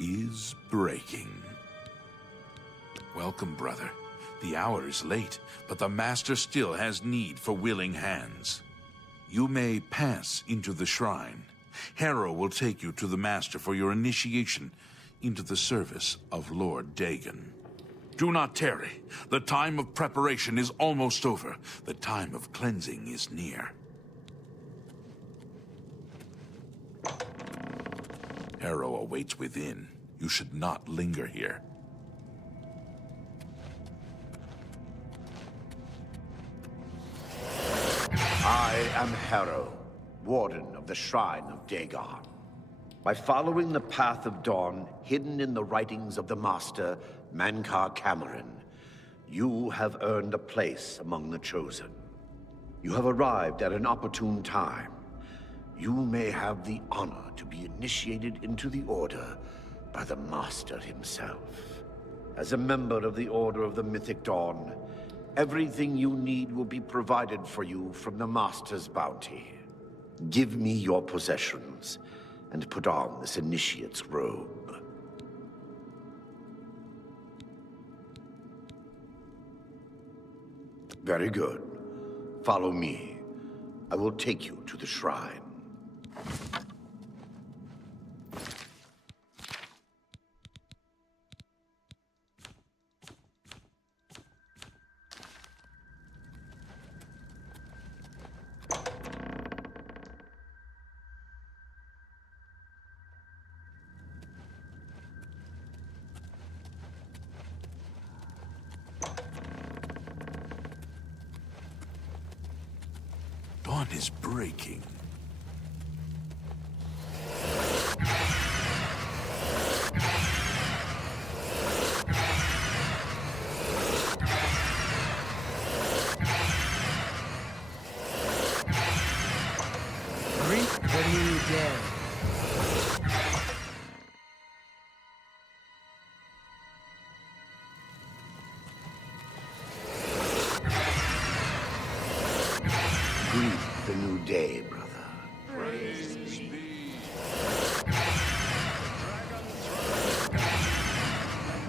is breaking. Welcome, brother. The hour is late, but the Master still has need for willing hands. You may pass into the shrine. Harrow will take you to the Master for your initiation into the service of Lord Dagon. Do not tarry. The time of preparation is almost over. The time of cleansing is near. Harrow awaits within. You should not linger here. I am Harrow, Warden of the Shrine of Dagon. By following the path of dawn hidden in the writings of the Master, Mankar Cameron, you have earned a place among the Chosen. You have arrived at an opportune time. You may have the honor to be initiated into the Order by the Master himself. As a member of the Order of the Mythic Dawn, everything you need will be provided for you from the Master's bounty. Give me your possessions, and put on this initiate's robe. Very good. Follow me. I will take you to the shrine. Dawn is breaking. Greet the new day. Greet the new day, brother. Praise be.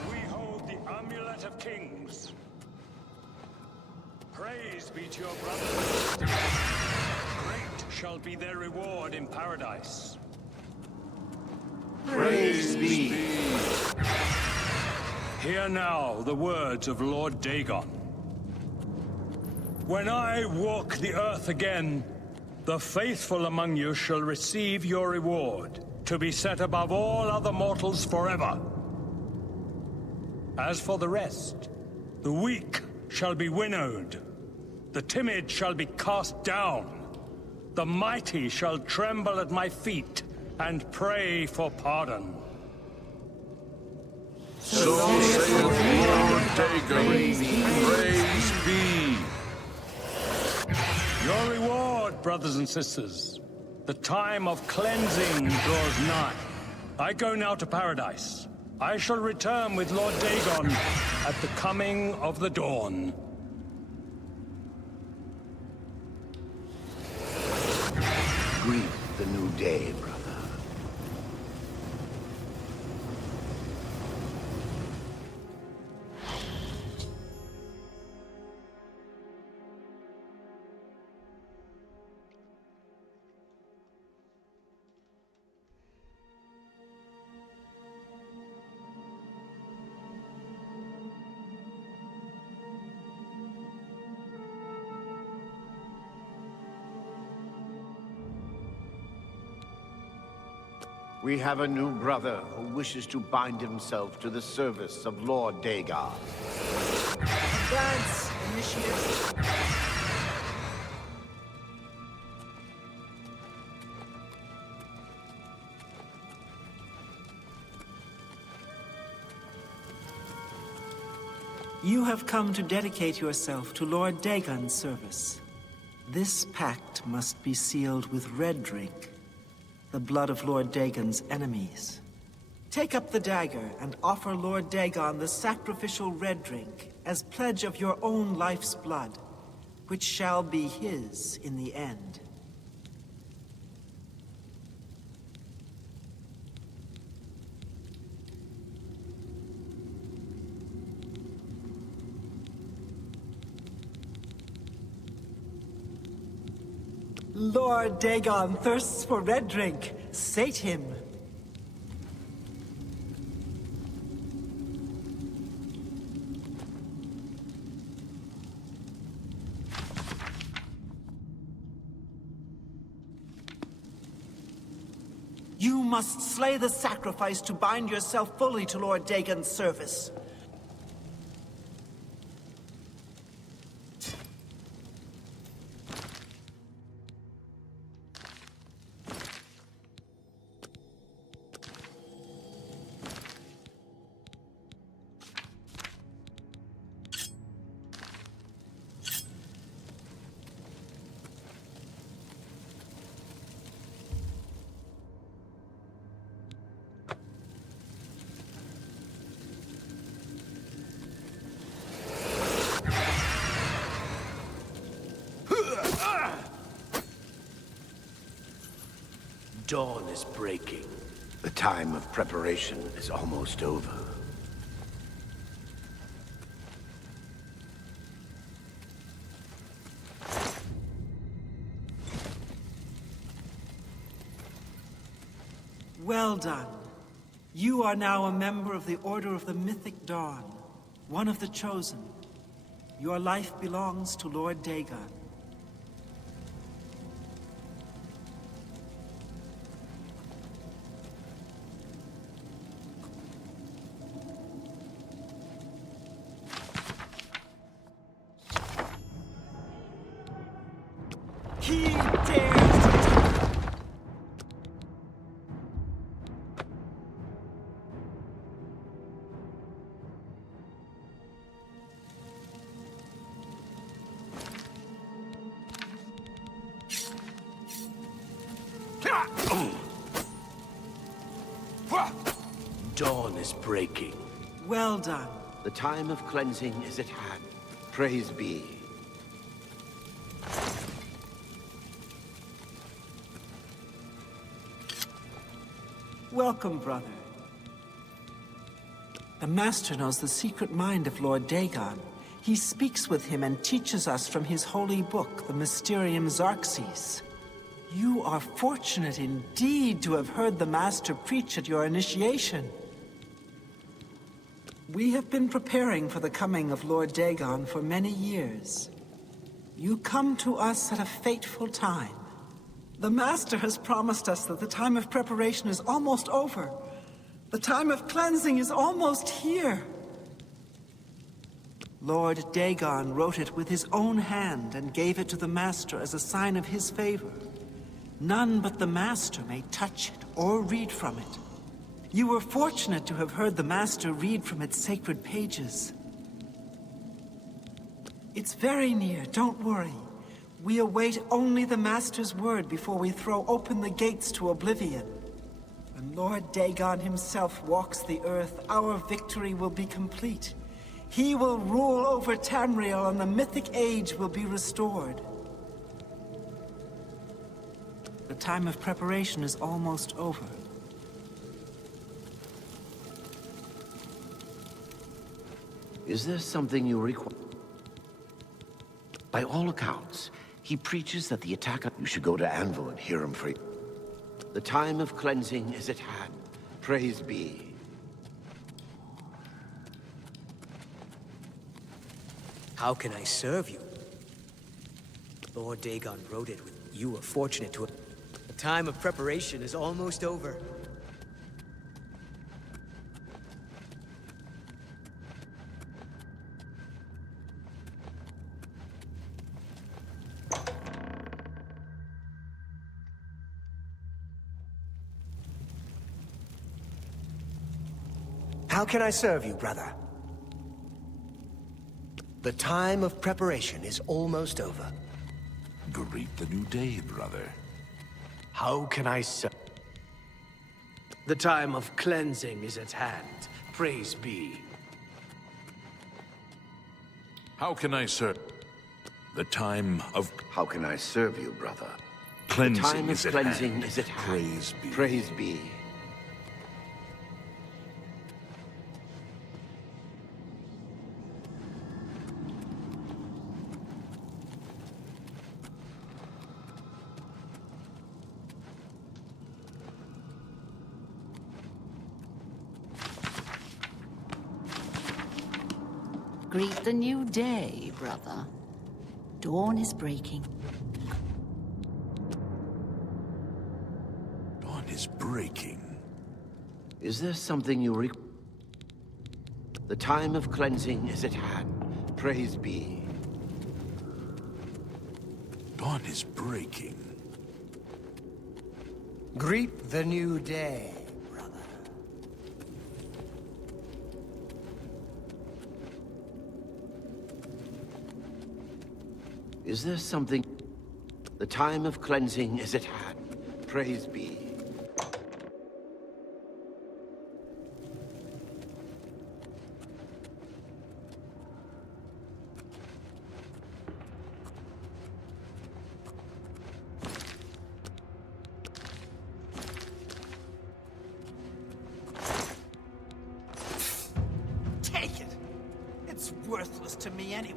We hold the Amulet of Kings. Praise be to your brothers. Great shall be their reward in paradise. Praise be. Hear now the words of Lord Dagon. When I walk the earth again, the faithful among you shall receive your reward, to be set above all other mortals forever. As for the rest, the weak shall be winnowed, the timid shall be cast down, the mighty shall tremble at my feet and pray for pardon. So saith Lord Dagon, praise be. Your reward, brothers and sisters. The time of cleansing draws nigh. I go now to paradise. I shall return with Lord Dagon at the coming of the dawn. Greet the new day, brother. We have a new brother who wishes to bind himself to the service of Lord Dagon. Advance, initiate. You have come to dedicate yourself to Lord Dagon's service. This pact must be sealed with red drink, the blood of Lord Dagon's enemies. Take up the dagger and offer Lord Dagon the sacrificial red drink as pledge of your own life's blood, which shall be his in the end. Lord Dagon thirsts for red drink. Sate him. You must slay the sacrifice to bind yourself fully to Lord Dagon's service. Dawn is breaking. The time of preparation is almost over. Well done. You are now a member of the Order of the Mythic Dawn, one of the Chosen. Your life belongs to Lord Dagon. He dares to... Dawn is breaking. Well done. The time of cleansing is at hand. Praise be. Welcome, brother. The Master knows the secret mind of Lord Dagon. He speaks with him and teaches us from his holy book, the Mysterium Xarxes. You are fortunate indeed to have heard the Master preach at your initiation. We have been preparing for the coming of Lord Dagon for many years. You come to us at a fateful time. The Master has promised us that the time of preparation is almost over. The time of cleansing is almost here. Lord Dagon wrote it with his own hand and gave it to the Master as a sign of his favor. None but the Master may touch it or read from it. You were fortunate to have heard the Master read from its sacred pages. It's very near, don't worry. We await only the Master's word before we throw open the gates to Oblivion. When Lord Dagon himself walks the earth, our victory will be complete. He will rule over Tamriel and the mythic age will be restored. The time of preparation is almost over. Is there something you require? By all accounts, he preaches that the attack on... You should go to Anvil and hear him free. The time of cleansing is at hand. Praise be. How can I serve you? Lord Dagon wrote it with you are fortunate to... The time of preparation is almost over. How can I serve you, brother? The time of preparation is almost over. Greet the new day, brother. How can I serve? The time of cleansing is at hand. Praise be. How can I serve? The time of... How can I serve you, brother? Cleansing the time is of at cleansing hand. is at hand. Praise be. Praise be. Greet the new day, brother. Dawn is breaking. Dawn is breaking. Is there something you The time of cleansing is at hand. Praise be. Dawn is breaking. Greet the new day, brother. Is there something... The time of cleansing is at hand. Praise be. Take it! It's worthless to me anyway.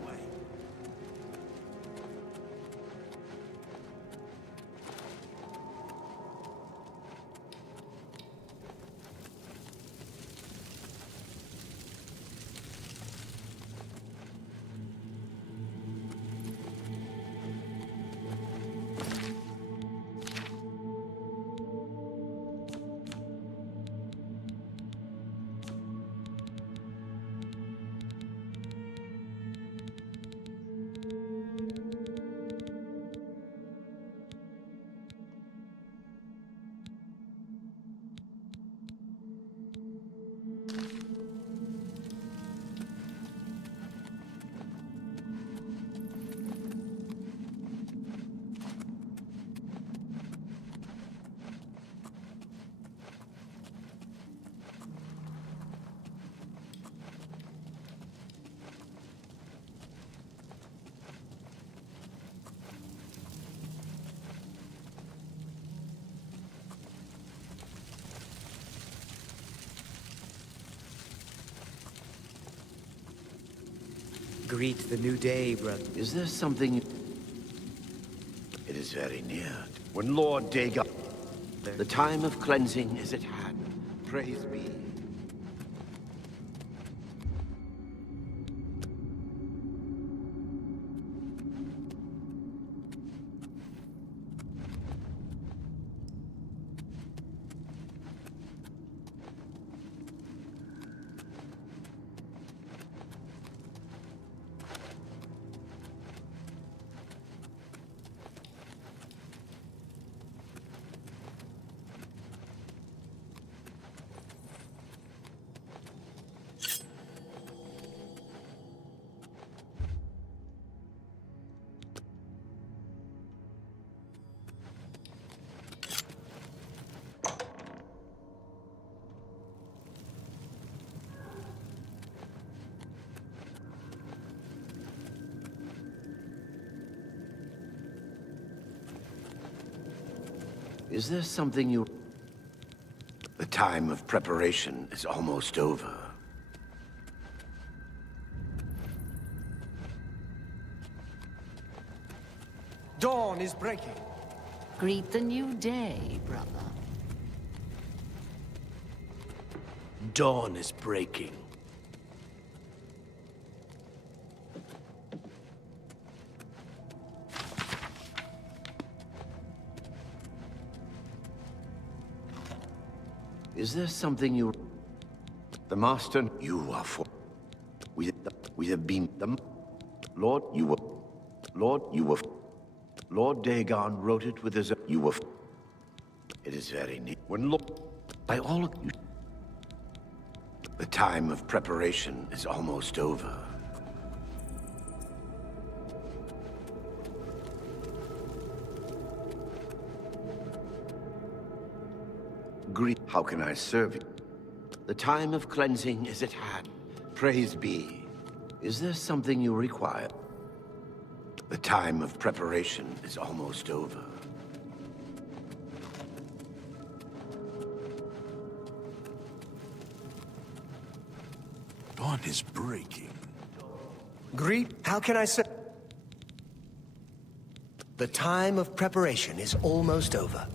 Greet the new day, brother. Is there something... It is very near. When Lord Dagon... The time of cleansing is at hand. Praise be. Is there something you... The time of preparation is almost over. Dawn is breaking. Greet the new day, brother. Dawn is breaking. Is there something you... The Master, you are for... We have been them. Lord, you were... Lord, you were... Lord Dagon wrote it with his... You were... It is very neat. When Lord... By all of you... The time of preparation is almost over. Greet. How can I serve you? The time of cleansing is at hand. Praise be. Is there something you require? The time of preparation is almost over. Dawn is breaking. Greet, how can I say? The time of preparation is almost over.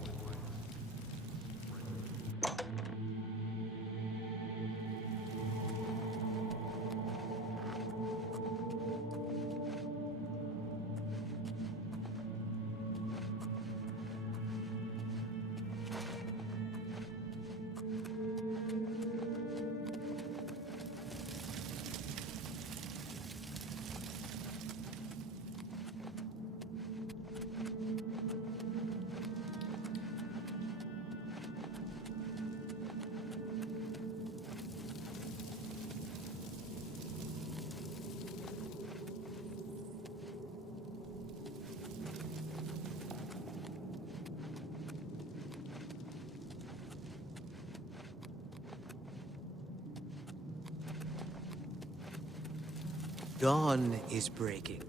Dawn is breaking.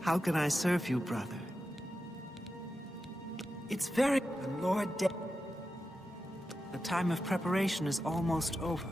How can I serve you, brother? It's very... Lord De... The time of preparation is almost over.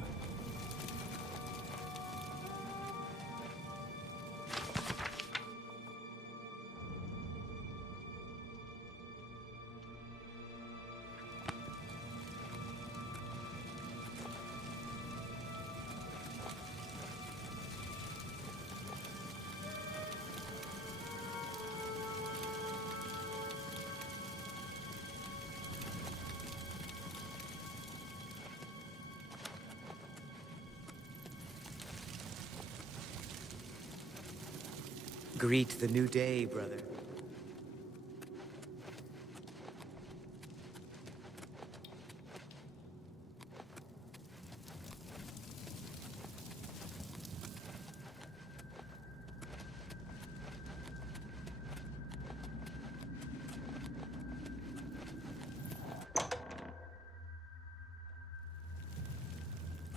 Greet the new day, brother.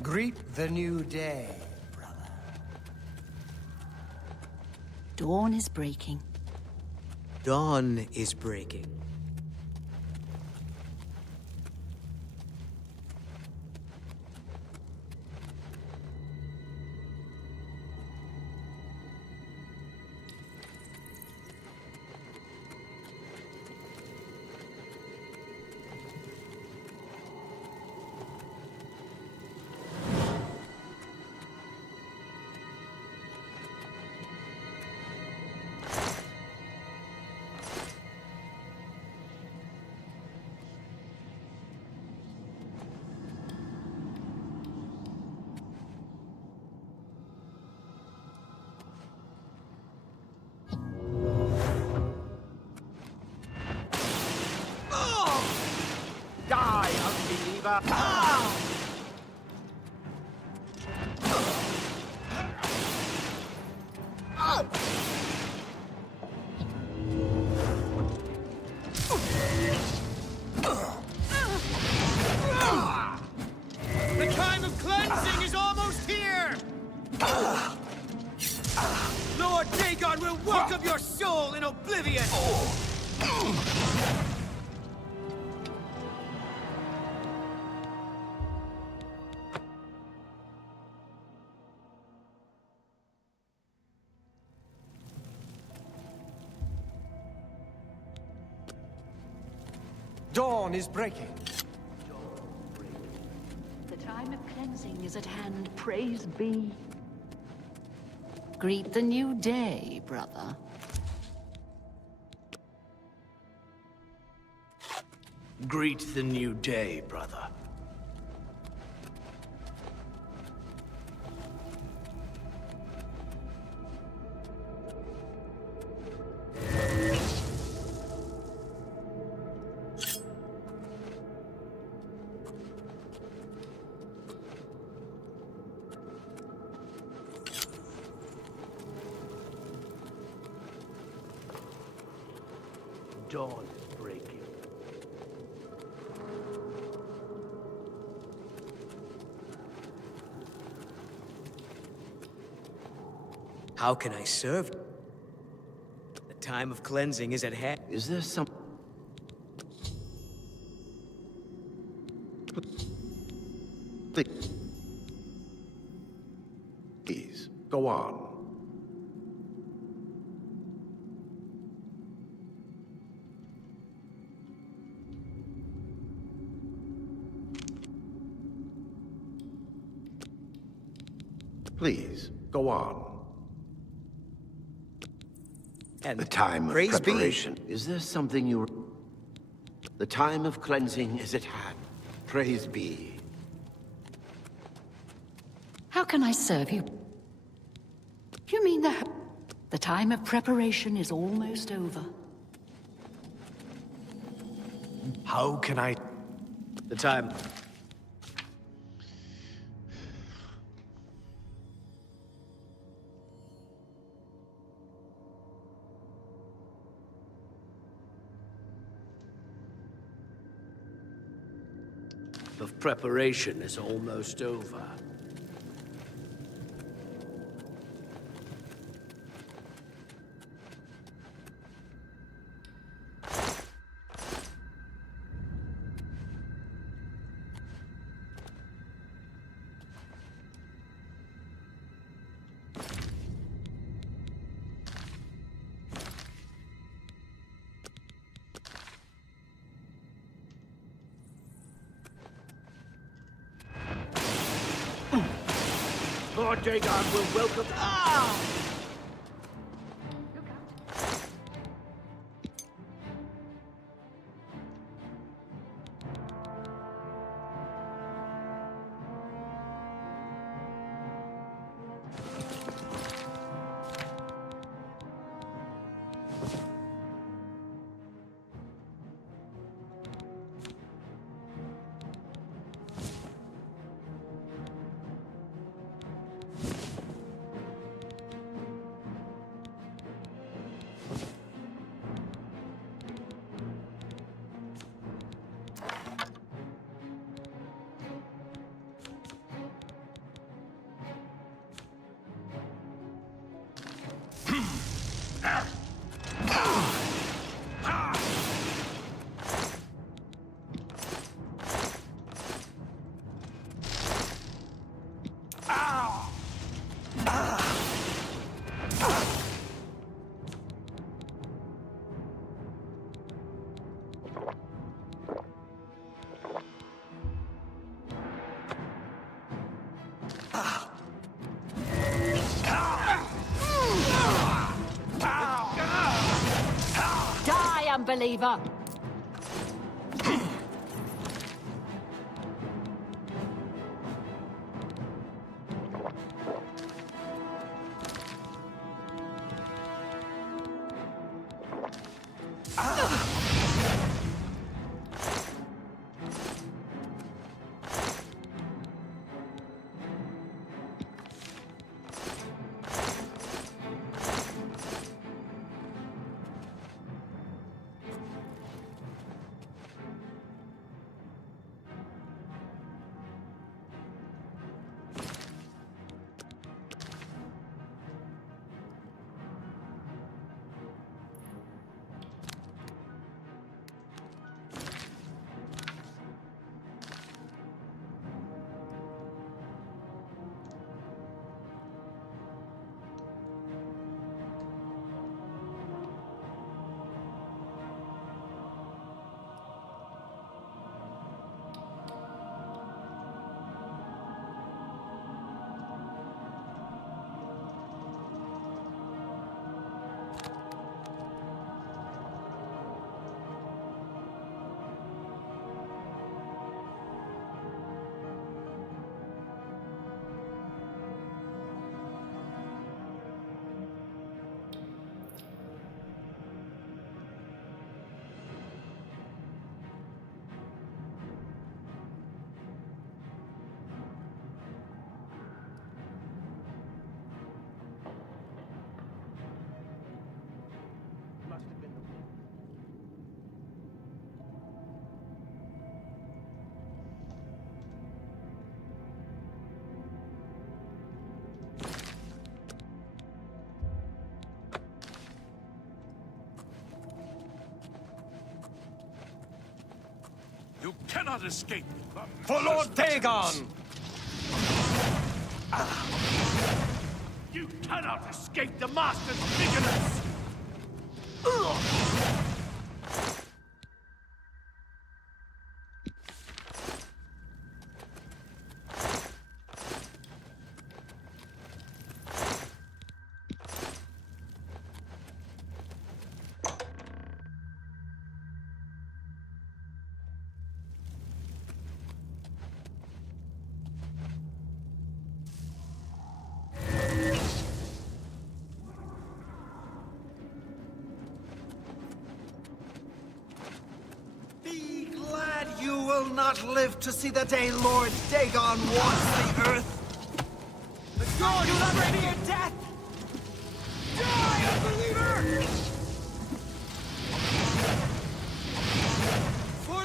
Greet the new day. Dawn is breaking. Dawn is breaking. Die, unbeliever! The time of cleansing is almost here! Lord Dagon will welcome your soul in Oblivion! Dawn is breaking. The time of cleansing is at hand, praise be. Greet the new day, brother. Greet the new day, brother. Dawn is breaking. How can I serve? The time of cleansing is at hand. Is there some... Please, go on. Please, go on. And the time of praise be. preparation. Is there something you... The time of cleansing is at hand. Praise be. How can I serve you? You mean the time of preparation is almost over? How can I... The time... of preparation is almost over. Lord Dagon will welcome... Ah! Die, unbeliever! You cannot escape. For Lord Dagon! You cannot escape the Master's vigilance! Be glad you will not live to see the day Lord Dagon walks the earth! The God who loves me in death! Die, unbeliever! For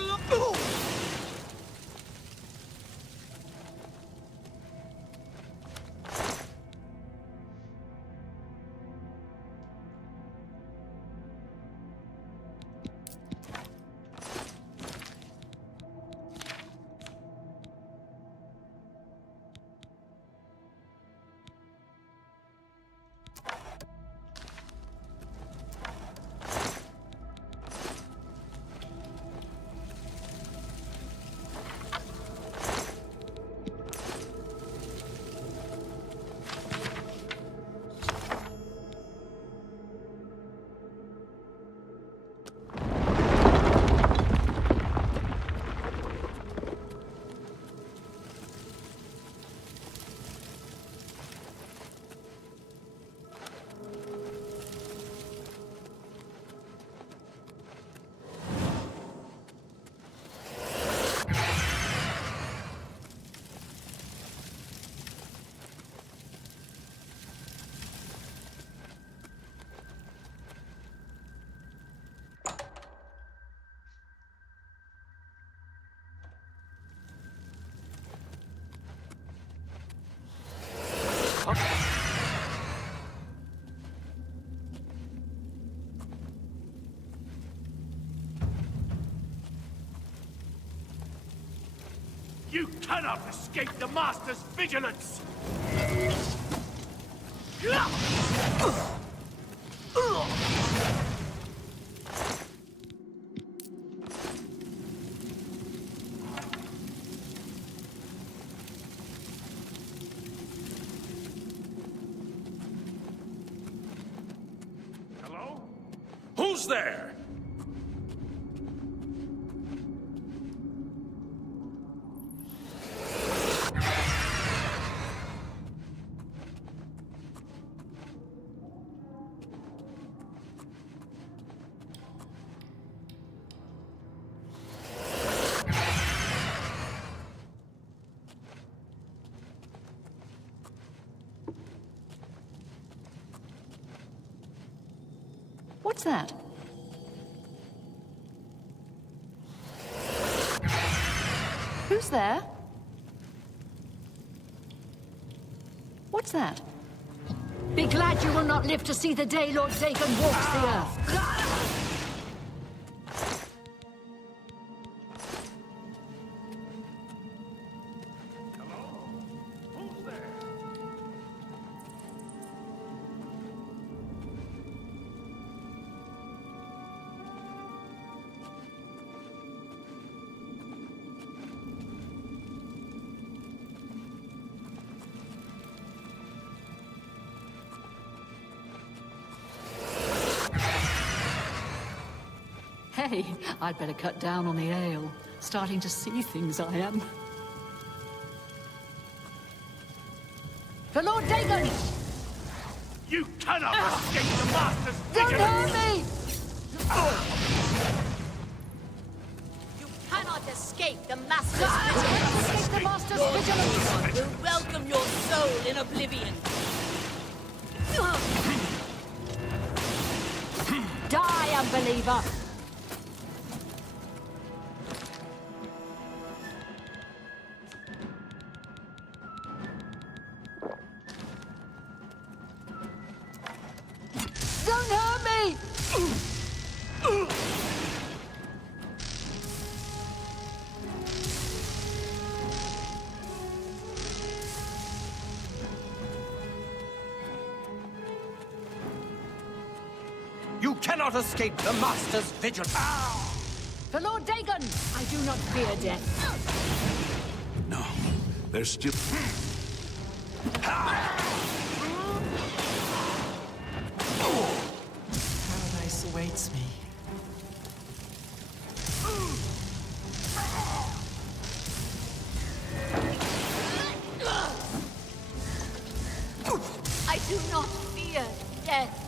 You cannot escape the Master's vigilance! Hello? Who's there? What's that? Who's there? What's that? Be glad you will not live to see the day Lord Dagon walks the earth. Hey, I'd better cut down on the ale. Starting to see things, I am. For Lord Dagon! You cannot escape the Master's Don't vigilance! hurt me! You cannot escape the Master's vigilance! Escape the Master's Lord vigilance! Dagon will welcome your soul in Oblivion! Die, unbeliever! Don't hurt me! You cannot escape the Master's vigilance. For Lord Dagon, I do not fear death. No, there's still... Paradise awaits me. I do not fear death!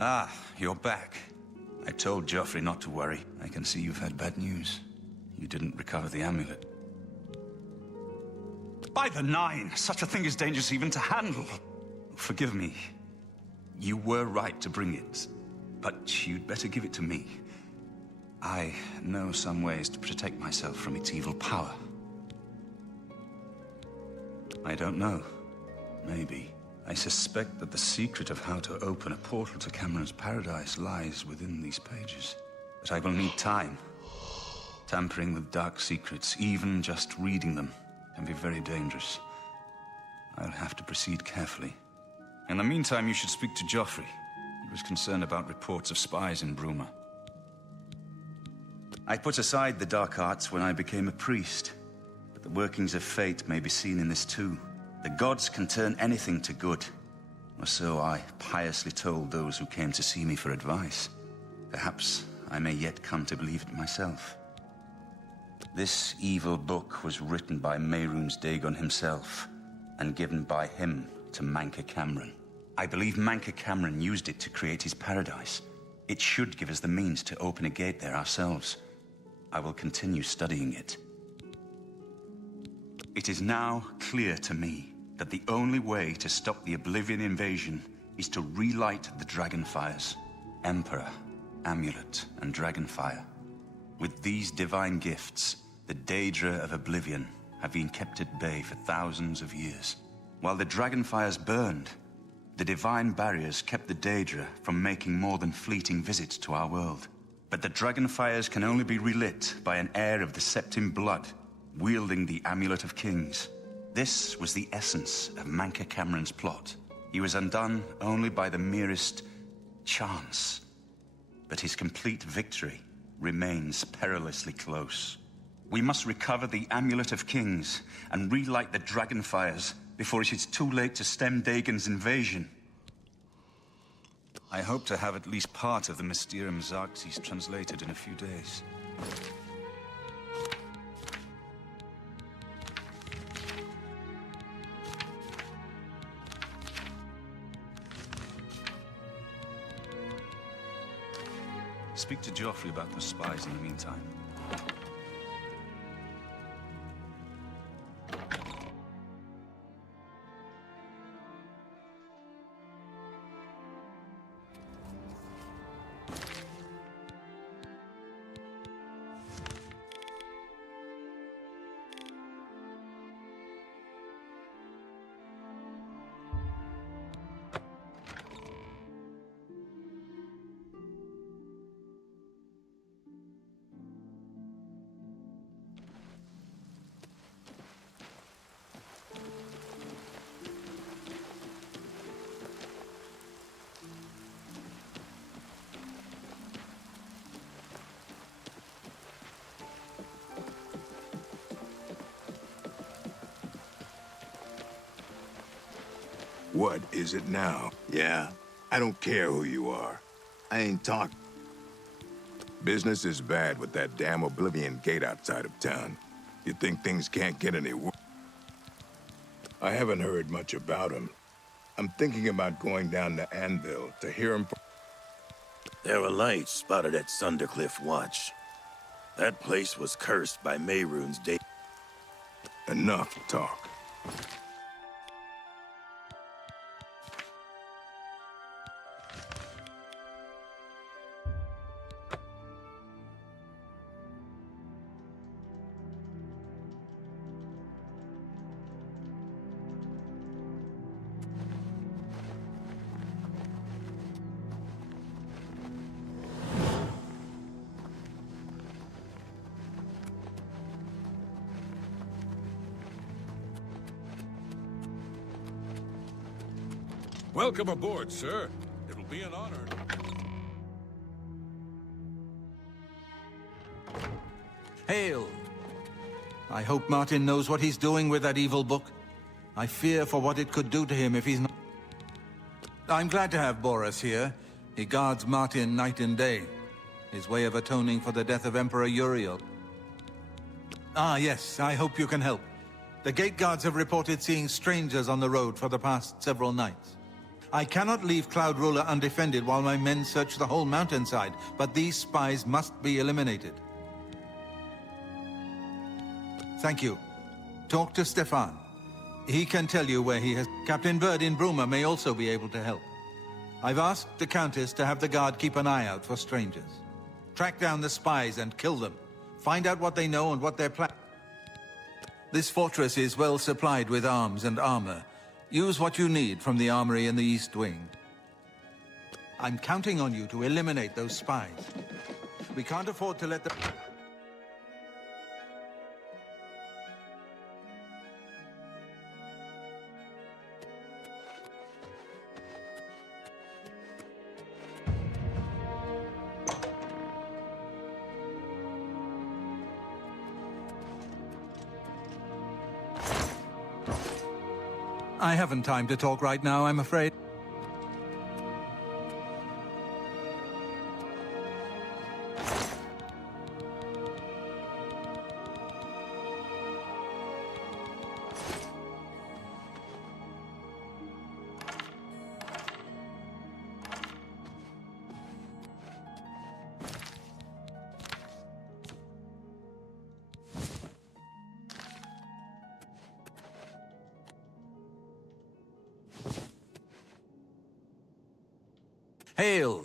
Ah, you're back. I told Joffrey not to worry. I can see you've had bad news. You didn't recover the amulet. By the Nine! Such a thing is dangerous even to handle. Forgive me. You were right to bring it, but you'd better give it to me. I know some ways to protect myself from its evil power. I don't know. Maybe. I suspect that the secret of how to open a portal to Cameron's paradise lies within these pages. But I will need time. Tampering with dark secrets, even just reading them, can be very dangerous. I'll have to proceed carefully. In the meantime, you should speak to Joffrey. He was concerned about reports of spies in Bruma. I put aside the dark arts when I became a priest, but the workings of fate may be seen in this too. The gods can turn anything to good, or so I piously told those who came to see me for advice. Perhaps I may yet come to believe it myself. This evil book was written by Mehrunes Dagon himself, and given by him to Manca Cameron. I believe Manca Cameron used it to create his paradise. It should give us the means to open a gate there ourselves. I will continue studying it. It is now clear to me that the only way to stop the Oblivion invasion is to relight the Dragonfires. Emperor, Amulet, and Dragonfire. With these divine gifts, the Daedra of Oblivion have been kept at bay for thousands of years. While the Dragonfires burned, the divine barriers kept the Daedra from making more than fleeting visits to our world. But the Dragonfires can only be relit by an heir of the Septim blood, wielding the Amulet of Kings. This was the essence of Manca Cameron's plot. He was undone only by the merest chance. But his complete victory remains perilously close. We must recover the Amulet of Kings and relight the Dragonfires before it is too late to stem Dagon's invasion. I hope to have at least part of the Mysterium Xarxes translated in a few days. Speak to Joffrey about those spies in the meantime. What is it now? Yeah, I don't care who you are. I ain't talk. Business is bad with that damn Oblivion gate outside of town. You think things can't get any worse? I haven't heard much about him. I'm thinking about going down to Anvil to hear him. There were lights spotted at Sundercliff Watch. That place was cursed by Mehrunes Dagon. Enough talk. Welcome aboard, sir. It'll be an honor. Hail! I hope Martin knows what he's doing with that evil book. I fear for what it could do to him if he's not... I'm glad to have Boris here. He guards Martin night and day. His way of atoning for the death of Emperor Uriel. Ah, yes, I hope you can help. The gate guards have reported seeing strangers on the road for the past several nights. I cannot leave Cloud Ruler undefended while my men search the whole mountainside, but these spies must be eliminated. Thank you. Talk to Stefan. He can tell you where he has... Captain Bird in Bruma may also be able to help. I've asked the Countess to have the guard keep an eye out for strangers. Track down the spies and kill them. Find out what they know and what they're planning. This fortress is well supplied with arms and armor. Use what you need from the armory in the East Wing. I'm counting on you to eliminate those spies. We can't afford to let them... I haven't time to talk right now, I'm afraid. Hail!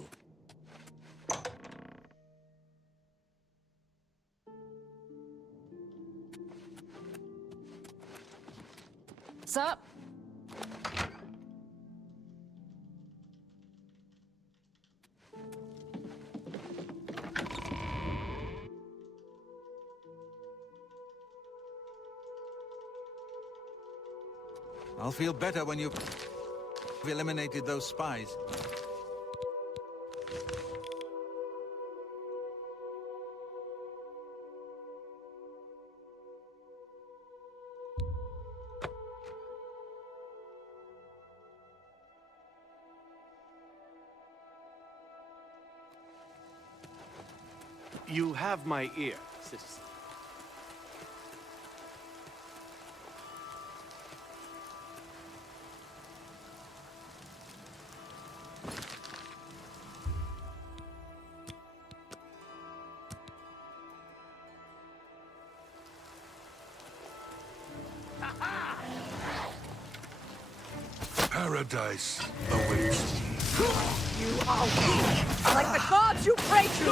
Sir? I'll feel better when you've eliminated those spies. You have my ear, citizen. Paradise awaits me. You are weak, like the gods you pray to!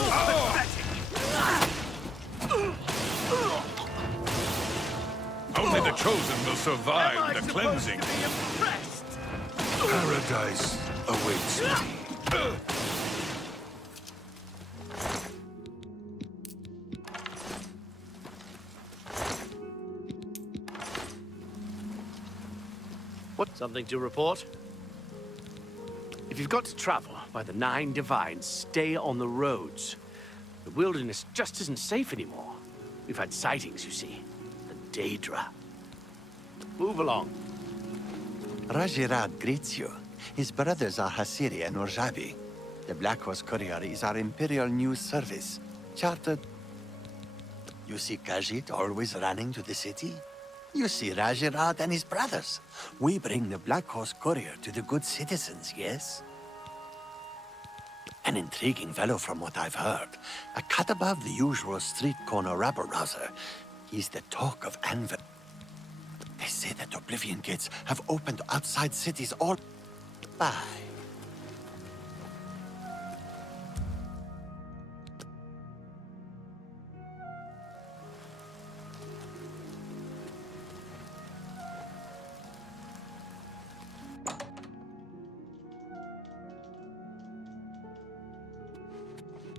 Only the chosen will survive the cleansing. Paradise awaits me. What? Something to report? If you've got to travel by the 9 Divines, stay on the roads. The wilderness just isn't safe anymore. We've had sightings, you see. The Daedra. Move along. Rajirad greets you. His brothers are Hasiri and Orjabi. The Black Horse Courier is our Imperial News Service. Chartered. You see Khajiit always running to the city? You see Rajirad and his brothers. We bring the Black Horse Courier to the good citizens, yes? An intriguing fellow from what I've heard. A cut above the usual street corner rabble-rouser. He's the talk of Anvil. They say that Oblivion gates have opened outside cities all... by.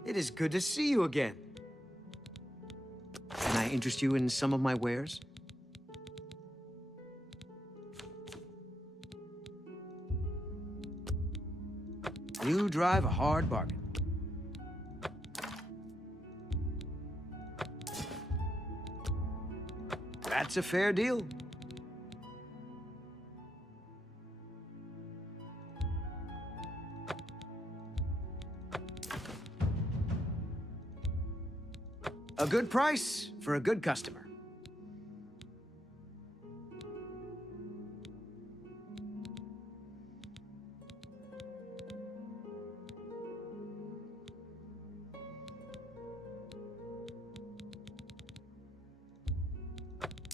It is good to see you again. Can I interest you in some of my wares? You drive a hard bargain. That's a fair deal. A good price for a good customer.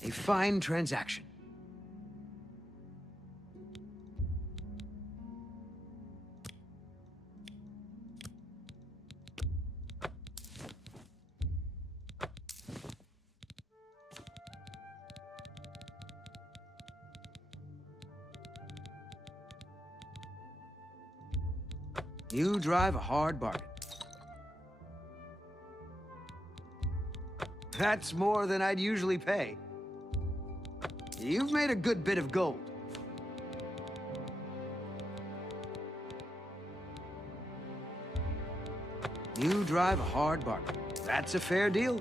A fine transaction. You drive a hard bargain. That's more than I'd usually pay. You've made a good bit of gold. You drive a hard bargain. That's a fair deal.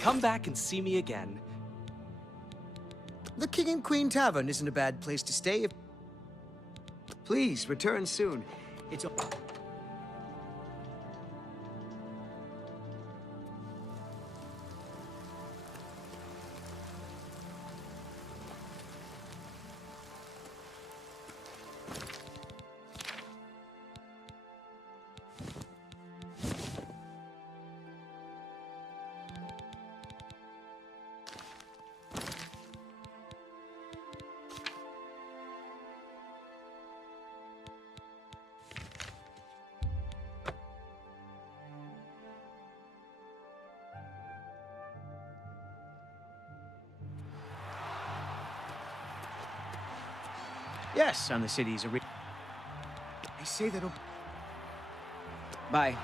Come back and see me again. The King and Queen Tavern isn't a bad place to stay if... Please, return soon. It's... Yes, on the city's arena. I say that... Bye.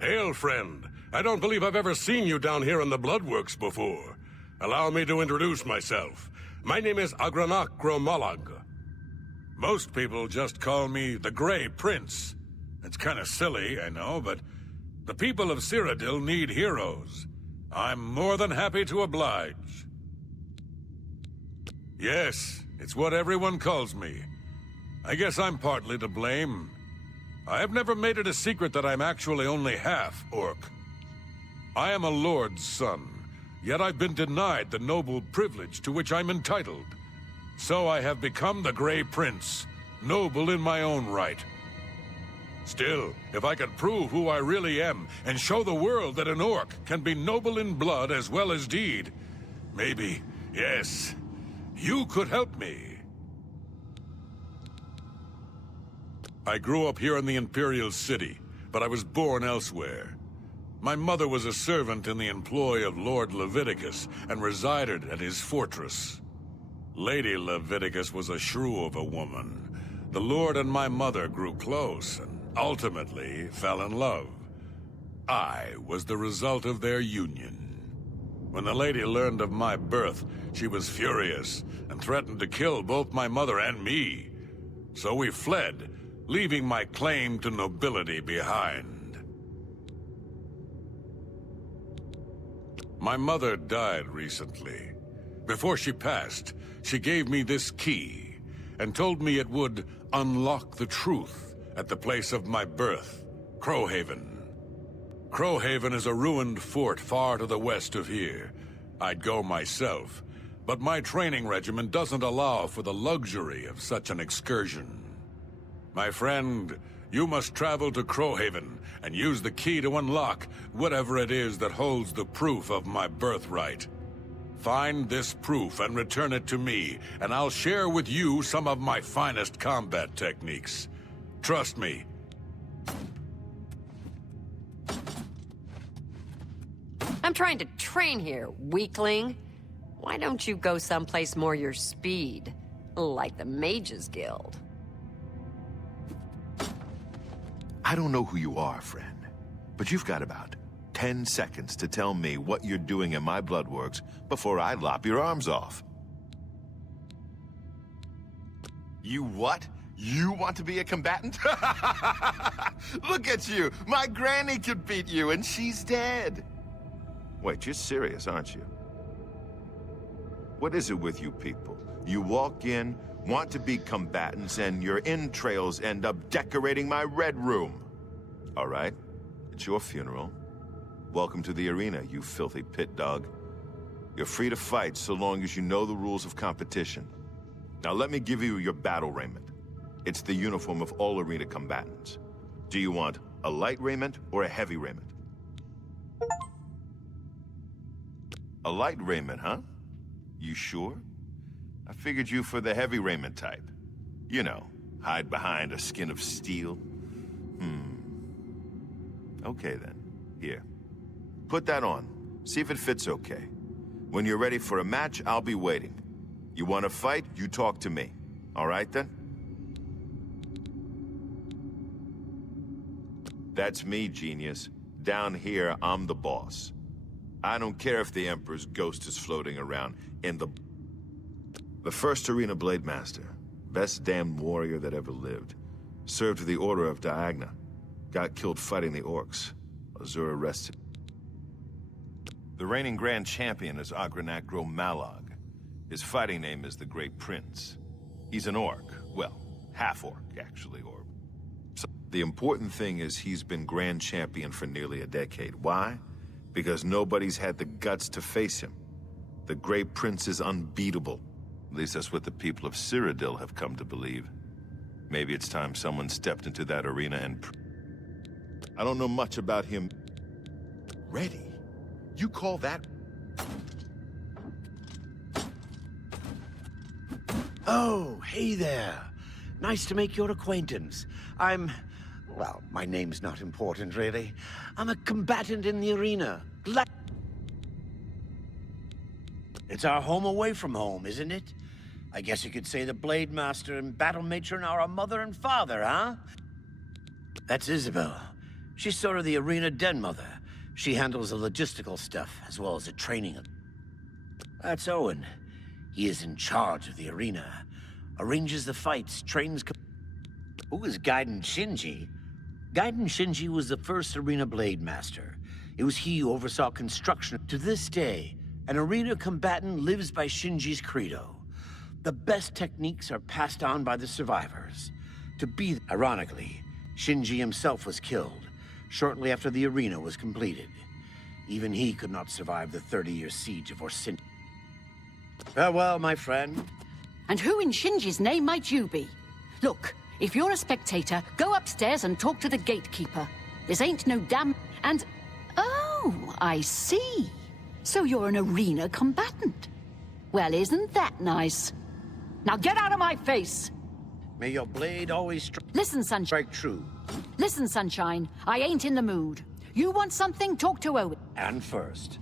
Hail, friend. I don't believe I've ever seen you down here in the Bloodworks before. Allow me to introduce myself. My name is Agranak Gromalag. Most people just call me the Grey Prince. It's kind of silly, I know, but the people of Cyrodiil need heroes. I'm more than happy to oblige. Yes, it's what everyone calls me. I guess I'm partly to blame. I have never made it a secret that I'm actually only half orc. I am a lord's son, yet I've been denied the noble privilege to which I'm entitled. So I have become the Grey Prince, noble in my own right. Still, if I could prove who I really am and show the world that an orc can be noble in blood as well as deed, maybe, yes, you could help me. I grew up here in the Imperial City, but I was born elsewhere. My mother was a servant in the employ of Lord Leviticus and resided at his fortress. Lady Leviticus was a shrew of a woman. The Lord and my mother grew close and ultimately fell in love. I was the result of their union. When the lady learned of my birth, she was furious and threatened to kill both my mother and me. So we fled, leaving my claim to nobility behind. My mother died recently. Before she passed, she gave me this key and told me it would unlock the truth at the place of my birth, Crowhaven. Crowhaven is a ruined fort far to the west of here. I'd go myself, but my training regimen doesn't allow for the luxury of such an excursion. My friend, You must travel to Crowhaven and use the key to unlock whatever it is that holds the proof of my birthright. Find this proof and return it to me, and I'll share with you some of my finest combat techniques. Trust me. I'm trying to train here, weakling. Why don't you go someplace more your speed? Like the Mages Guild. I don't know who you are, friend, but you've got about 10 seconds to tell me what you're doing in my bloodworks before I lop your arms off. You what? You want to be a combatant? Look at you! My granny could beat you, and she's dead! Wait, you're serious, aren't you? What is it with you people? You walk in, want to be combatants, and your entrails end up decorating my red room. All right, it's your funeral. Welcome to the arena, you filthy pit dog. You're free to fight so long as you know the rules of competition. Now let me give you your battle raiment. It's the uniform of all arena combatants. Do you want a light raiment or a heavy raiment? A light raiment, huh? You sure? I figured you for the heavy raiment type. You know, hide behind a skin of steel. Okay then, here. Put that on. See if it fits okay. When you're ready for a match, I'll be waiting. You want to fight, you talk to me. All right then? That's me, genius. Down here, I'm the boss. I don't care if the Emperor's ghost is floating around in the first Arena Blade Master, best damned warrior that ever lived, served with the Order of Diagna, got killed fighting the Orcs. Azura rested. The reigning Grand Champion is Agranacro Malog. His fighting name is the Great Prince. He's an orc. Well, half-orc, actually, or... So the important thing is he's been Grand Champion for nearly a decade. Why? Because nobody's had the guts to face him. The Great Prince is unbeatable. At least that's what the people of Cyrodiil have come to believe. Maybe it's time someone stepped into that arena and... I don't know much about him. Ready? You call that... Oh, hey there. Nice to make your acquaintance. Well, my name's not important, really. I'm a combatant in the arena. It's our home away from home, isn't it? I guess you could say the Blade Master and Battle Matron are a mother and father, huh? That's Isabel. She's sort of the arena den mother. She handles the logistical stuff, as well as the training. That's Owen. He is in charge of the arena. Arranges the fights, trains... Who is Gaiden Shinji? Gaiden Shinji was the first arena blade master. It was he who oversaw construction. To this day, an arena combatant lives by Shinji's credo. The best techniques are passed on by the survivors. Ironically, Shinji himself was killed shortly after the arena was completed. Even he could not survive the 30-year siege of Orsin. Farewell, my friend. And who in Shinji's name might you be? Look, if you're a spectator, go upstairs and talk to the gatekeeper. This ain't no damn... And... Oh, I see. So you're an arena combatant. Well, isn't that nice? Now get out of my face! May your blade always Listen, Sunshine. strike true. Listen, Sunshine. I ain't in the mood. You want something? Talk to Owen. And first.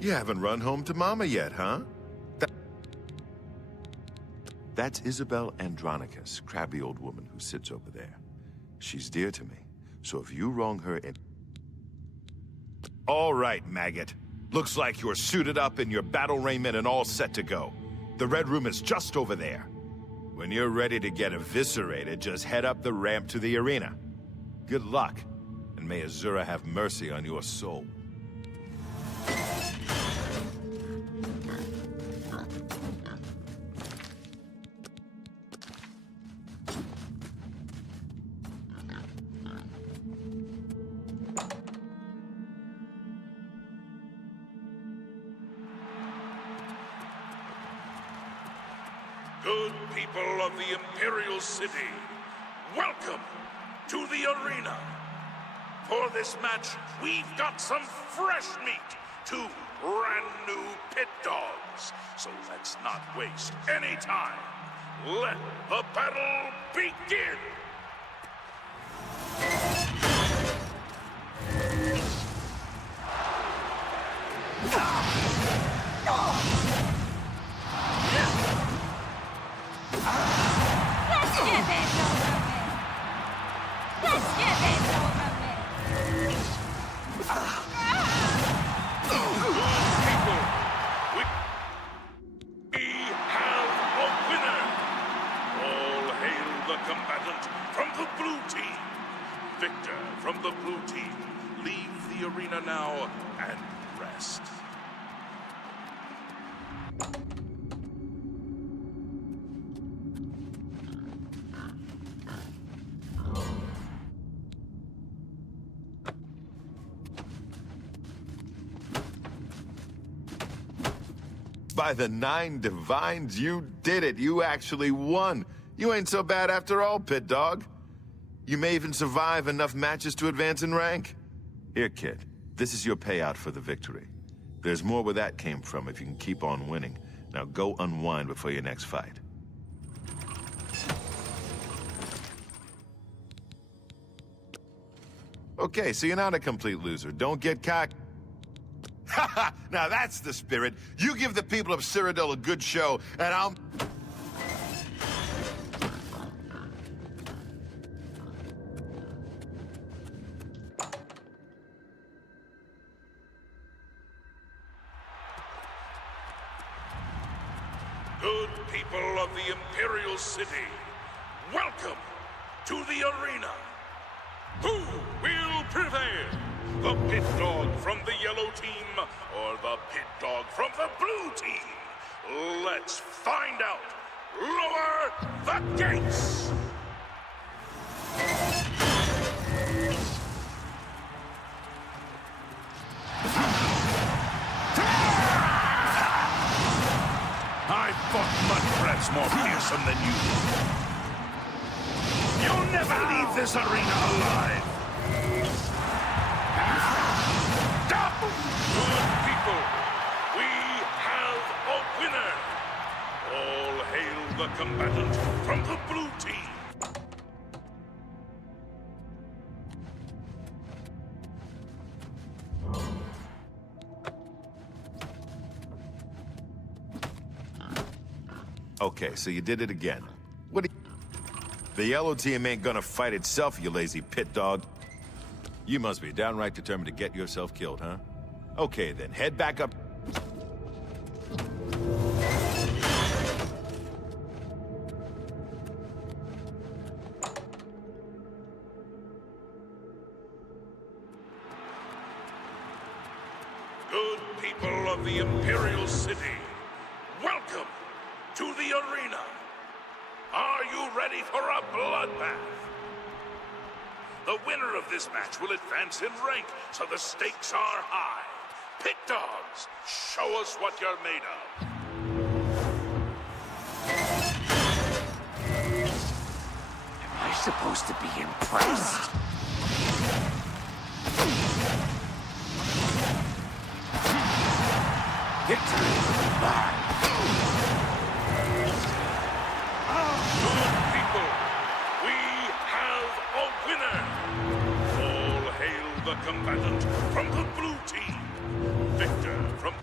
You haven't run home to Mama yet, huh? That's Isabel Andronicus, crabby old woman who sits over there. She's dear to me, so if you wrong her in... All right, maggot. Looks like you're suited up in your battle raiment and all set to go. The Red Room is just over there. When you're ready to get eviscerated, just head up the ramp to the arena. Good luck, and may Azura have mercy on your soul. Good people of the Imperial City, welcome to the arena. For this match, we've got some fresh meat, 2 brand new pit dogs. So let's not waste any time. Let the battle begin! Let's get this over with! Let's get this over with! People, we have a winner! All hail the combatant from the blue team! Victor from the blue team, leave the arena now and rest. By the 9 divines, you did it. You actually won. You ain't so bad after all, pit dog. You may even survive enough matches to advance in rank. Here, kid. This is your payout for the victory. There's more where that came from if you can keep on winning. Now go unwind before your next fight. Okay, so you're not a complete loser. Don't get cocky. Ha! Now that's the spirit. You give the people of Cyrodiil a good show, and I'll... Good people of the Imperial City, welcome to the arena. Who will prevail? The pit dog from the yellow team or the pit dog from the blue team? Let's find out. Lower the gates! I fought mud rats more fearsome than you. You'll never leave this arena alive. Good people, we have a winner. All hail the combatant from the blue team. Okay, so you did it again. What do you... The yellow team ain't gonna fight itself, you lazy pit dog. You must be downright determined to get yourself killed, huh? Okay, then, head back up. Good people of the Imperial City, welcome to the arena. Are you ready for a bloodbath? The winner of this match will advance in rank, so the stakes are high. Pit dogs, show us what you're made of. Am I supposed to be impressed? Victory is mine. Good people, we have a winner. All hail the combatant from the blue team. Victor from...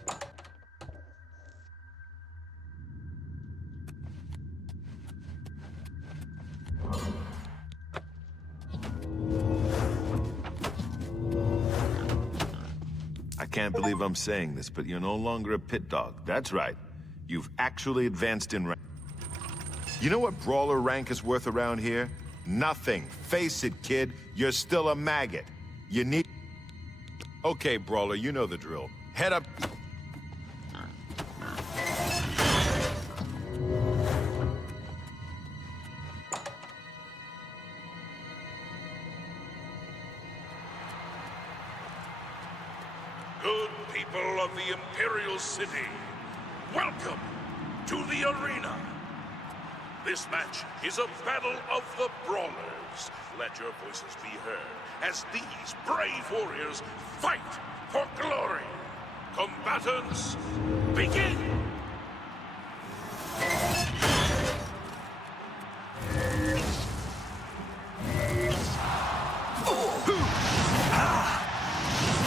can't believe I'm saying this, but you're no longer a pit dog. That's right. You've actually advanced in rank. You know what brawler rank is worth around here? Nothing. Face it, kid. You're still a maggot. You need... Okay, brawler, you know the drill. Head up... Good people of the Imperial City, welcome to the arena. This match is a battle of the brawlers. Let your voices be heard as these brave warriors fight for glory. Combatants, begin!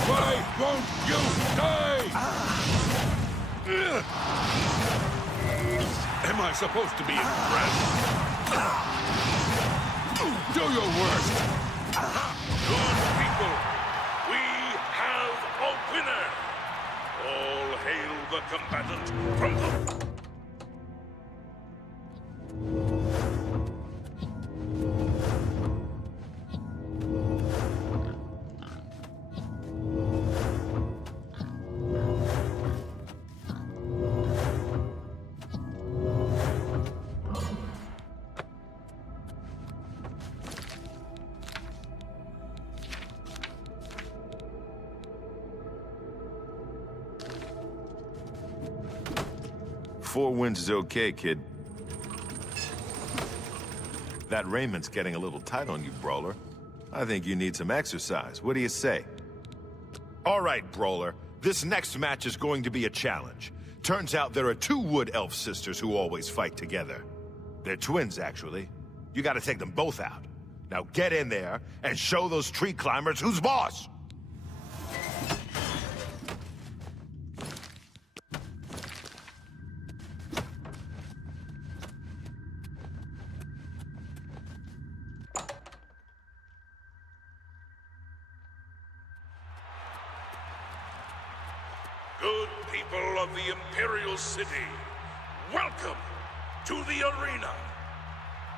Why won't you die? Am I supposed to be impressed? Do your worst. Good people, we have a winner. All hail the combatant from the... Four wins is okay, kid. That raiment's getting a little tight on you, brawler. I think you need some exercise. What do you say? All right, brawler. This next match is going to be a challenge. Turns out there are two wood elf sisters who always fight together. They're twins, actually. You gotta take them both out. Now get in there and show those tree climbers who's boss! Good people of the Imperial City, welcome to the arena.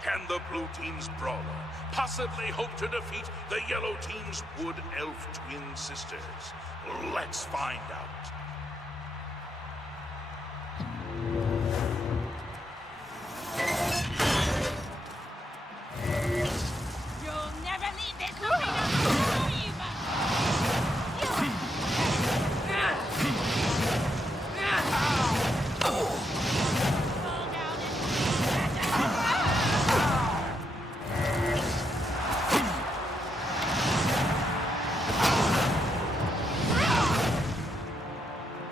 Can the blue team's brawler possibly hope to defeat the yellow team's wood elf twin sisters? Let's find out. You'll never leave this arena alive!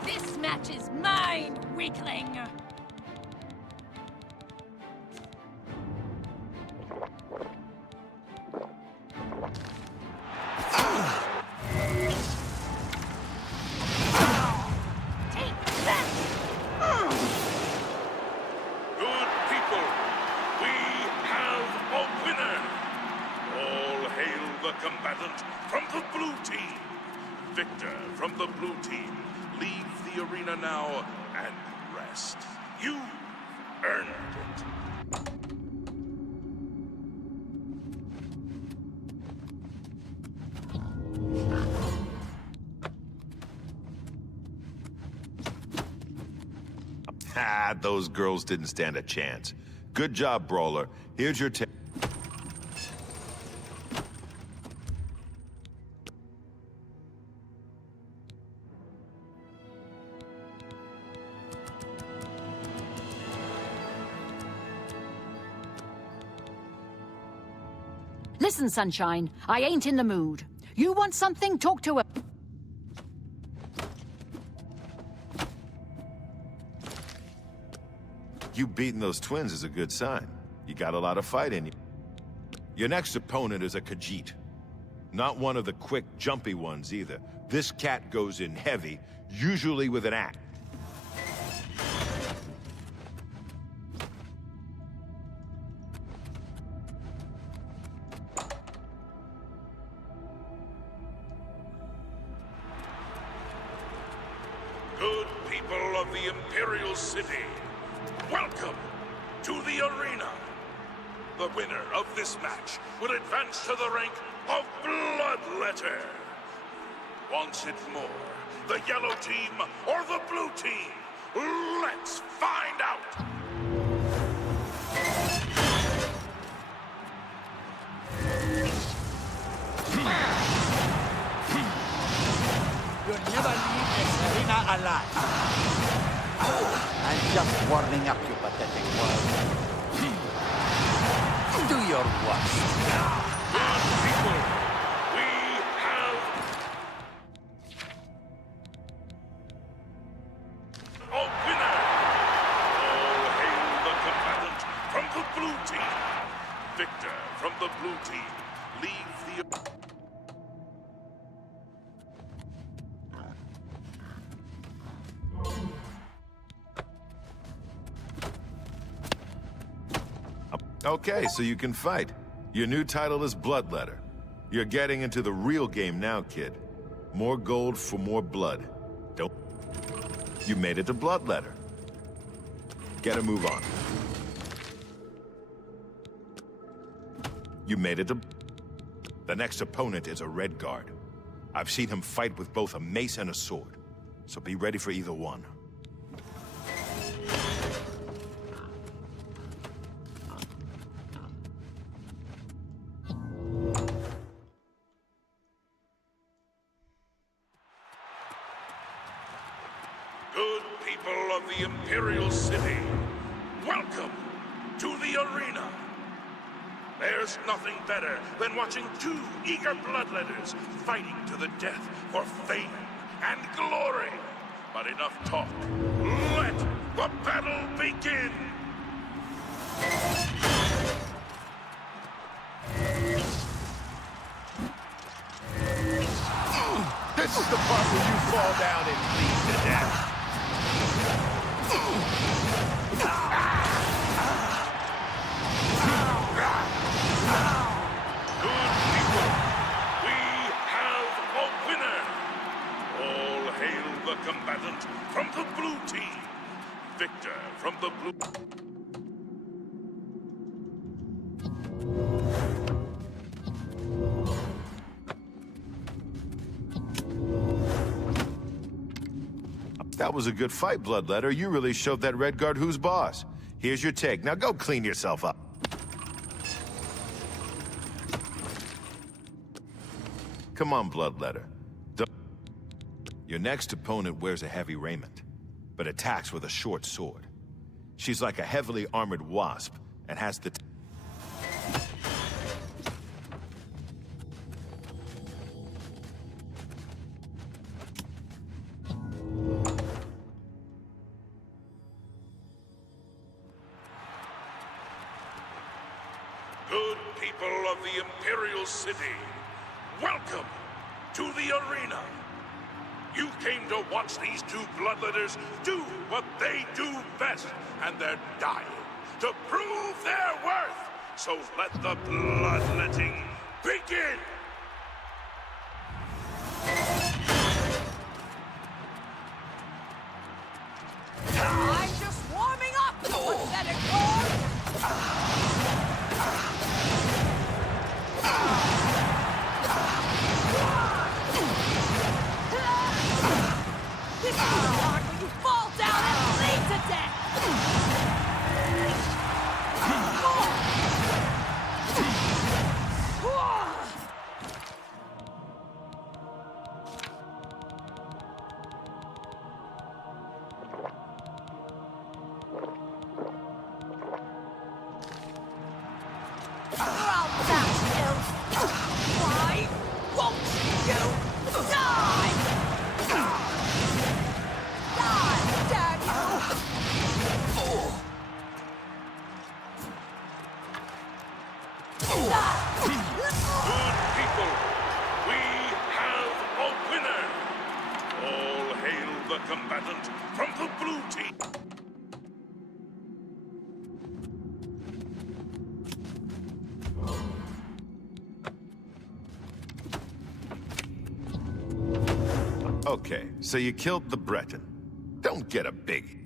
This match is mine, weakling! Good people, we have a winner. All hail the combatant from the blue team. Victor from the blue team, leave the arena now and rest. You earned it. Ah, those girls didn't stand a chance. Good job, brawler. Here's your tip. Listen, Sunshine, I ain't in the mood. You want something? Talk to her. You beating those twins is a good sign. You got a lot of fight in you. Your next opponent is a Khajiit. Not one of the quick, jumpy ones either. This cat goes in heavy, usually with an axe. Good people of the Imperial City, welcome to the arena. The winner of this match will advance to the rank of Bloodletter. Wants it more, the yellow team or the blue team? Let's find out! You'll never leave this arena alive. I'm just warming up, you pathetic world. Do your worst. Good people, we have a winner! All hail the combatant from the blue team. Victor from the blue team. Leave the... Okay, so you can fight. Your new title is Bloodletter. You're getting into the real game now, kid. More gold for more blood. Don't... You made it to Bloodletter. Get a move on. You made it to... The next opponent is a Red Guard. I've seen him fight with both a mace and a sword. So be ready for either one. Good people of the Imperial City, welcome to the arena. There's nothing better than watching two eager bloodletters fighting to the death for fame and glory. But enough talk. Let the battle begin! This is the part where you fall down and bleed to death. Good people, we have a winner! All hail the combatant from the blue team. Victor from the blue... That was a good fight, Bloodletter. You really showed that Red Guard who's boss. Here's your take. Now go clean yourself up. Come on, Bloodletter. Your next opponent wears a heavy raiment, but attacks with a short sword. She's like a heavily armored wasp and has the... Good people of the Imperial City, welcome to the arena. You came to watch these two bloodletters do what they do best, and they're dying to prove their worth. So let the bloodletting begin! I'm just warming up, you pathetic world. This is the part where you fall down and bleed to death! Why won't you die? Die, damn you! Good people, we have a winner! All hail the combatant from the blue team! Okay, so you killed the Breton. Don't get a big...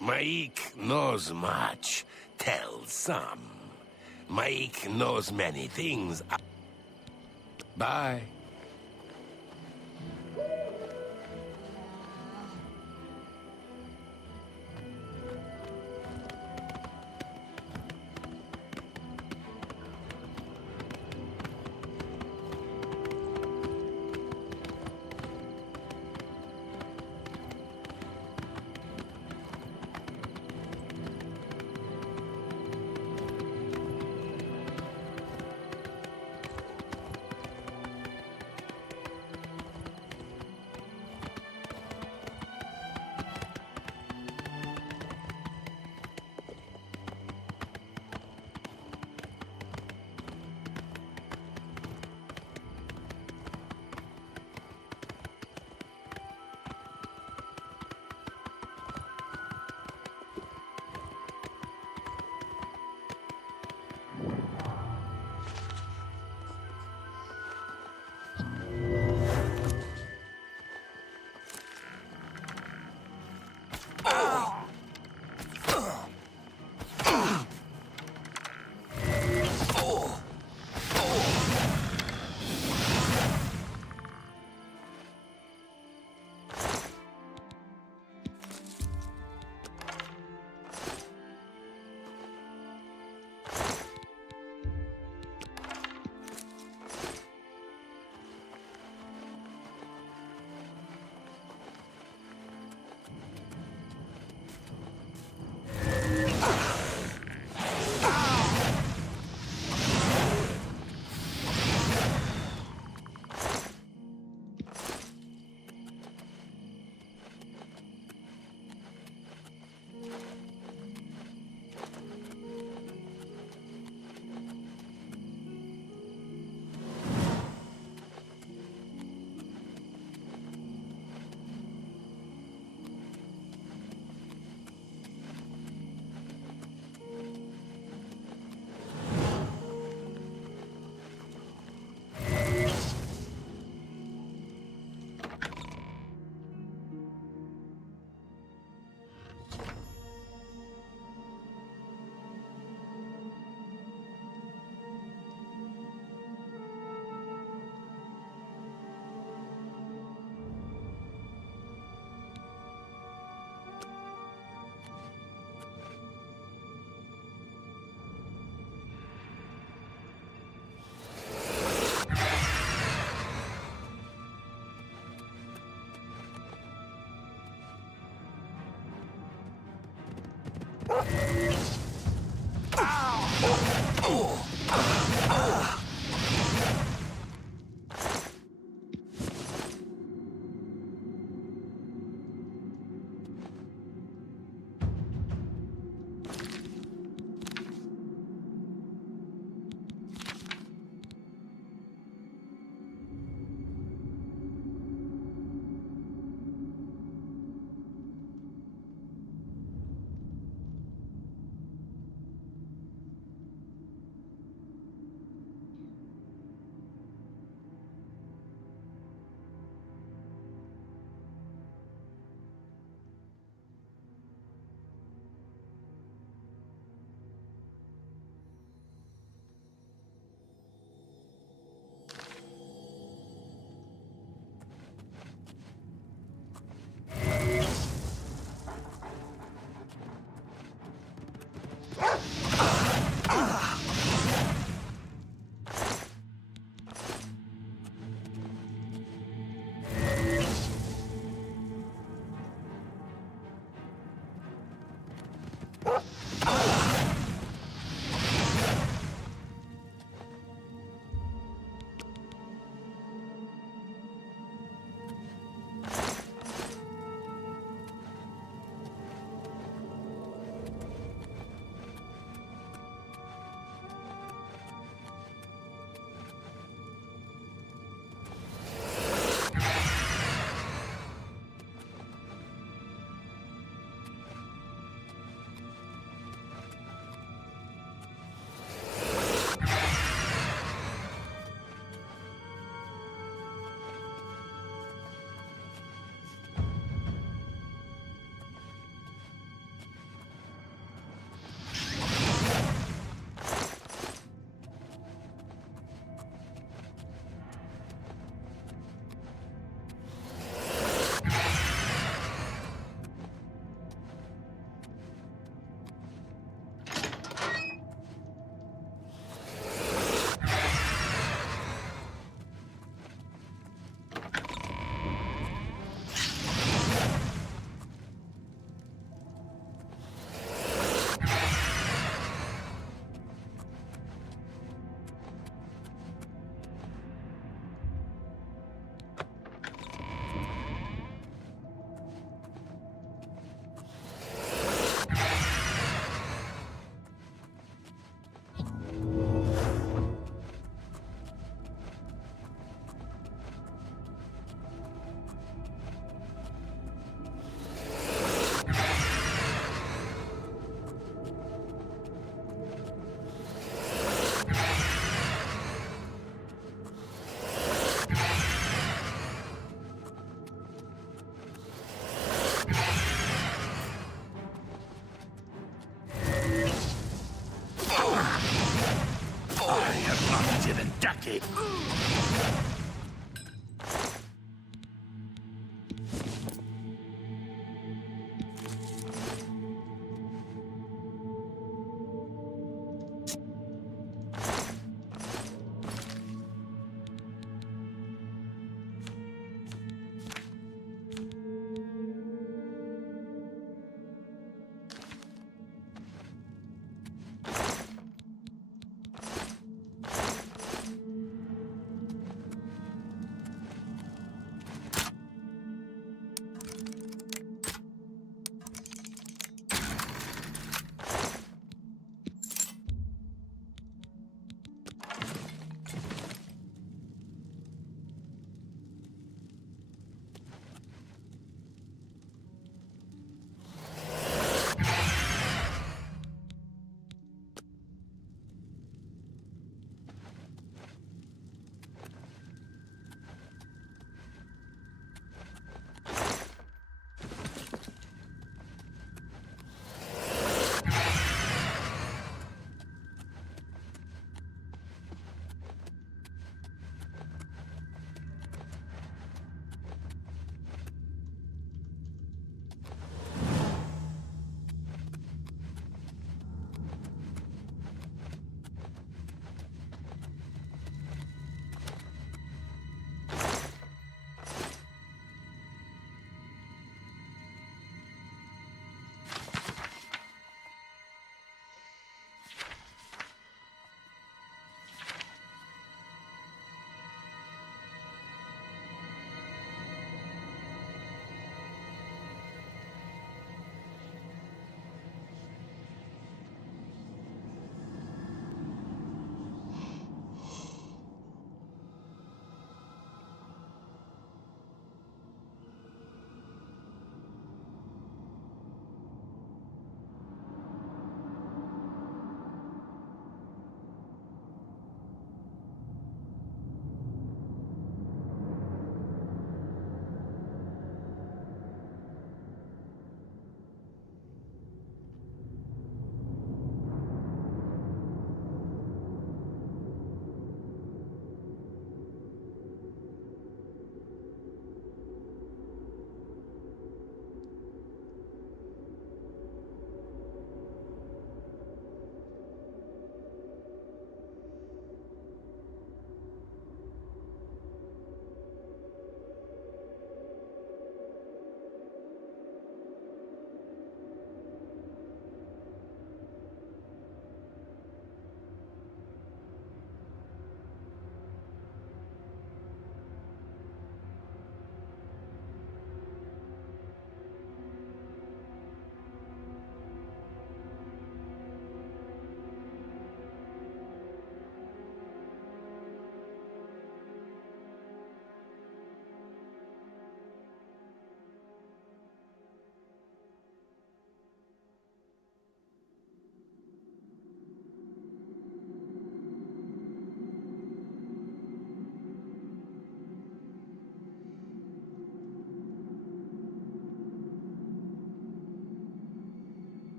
Maik knows much, tells some. Maik knows many things. Bye. Okay.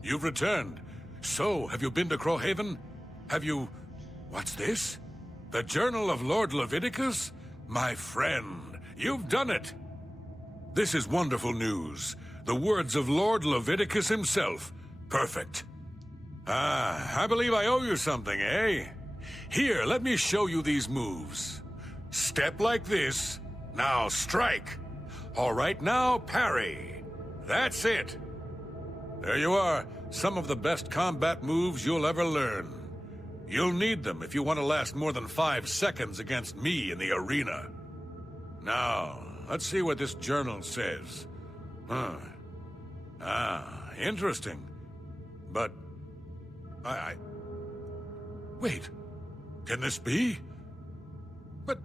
You've returned. So, have you been to Crowhaven? Have you... What's this? The Journal of Lord Leviticus? My friend, you've done it! This is wonderful news. The words of Lord Leviticus himself. Perfect. Ah, I believe I owe you something, eh? Here, let me show you these moves. Step like this. Now strike. All right, now parry. That's it. There you are. Some of the best combat moves you'll ever learn. You'll need them if you want to last more than 5 seconds against me in the arena. Now, let's see what this journal says. Interesting. But... Wait. Can this be? But,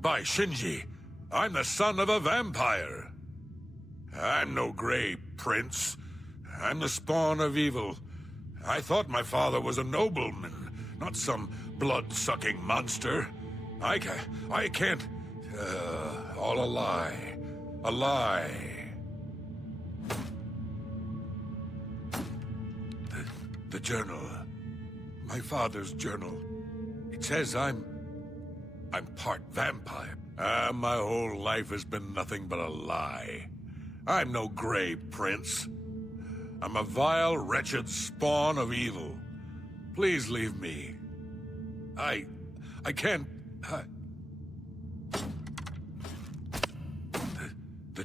by Shinji, I'm the son of a vampire. I'm no gray prince. I'm the spawn of evil. I thought my father was a nobleman, not some blood-sucking monster. I can't... all a lie. A lie. The journal. My father's journal. It says I'm part vampire. My whole life has been nothing but a lie. I'm no gray prince. I'm a vile, wretched spawn of evil. Please leave me. I can't... The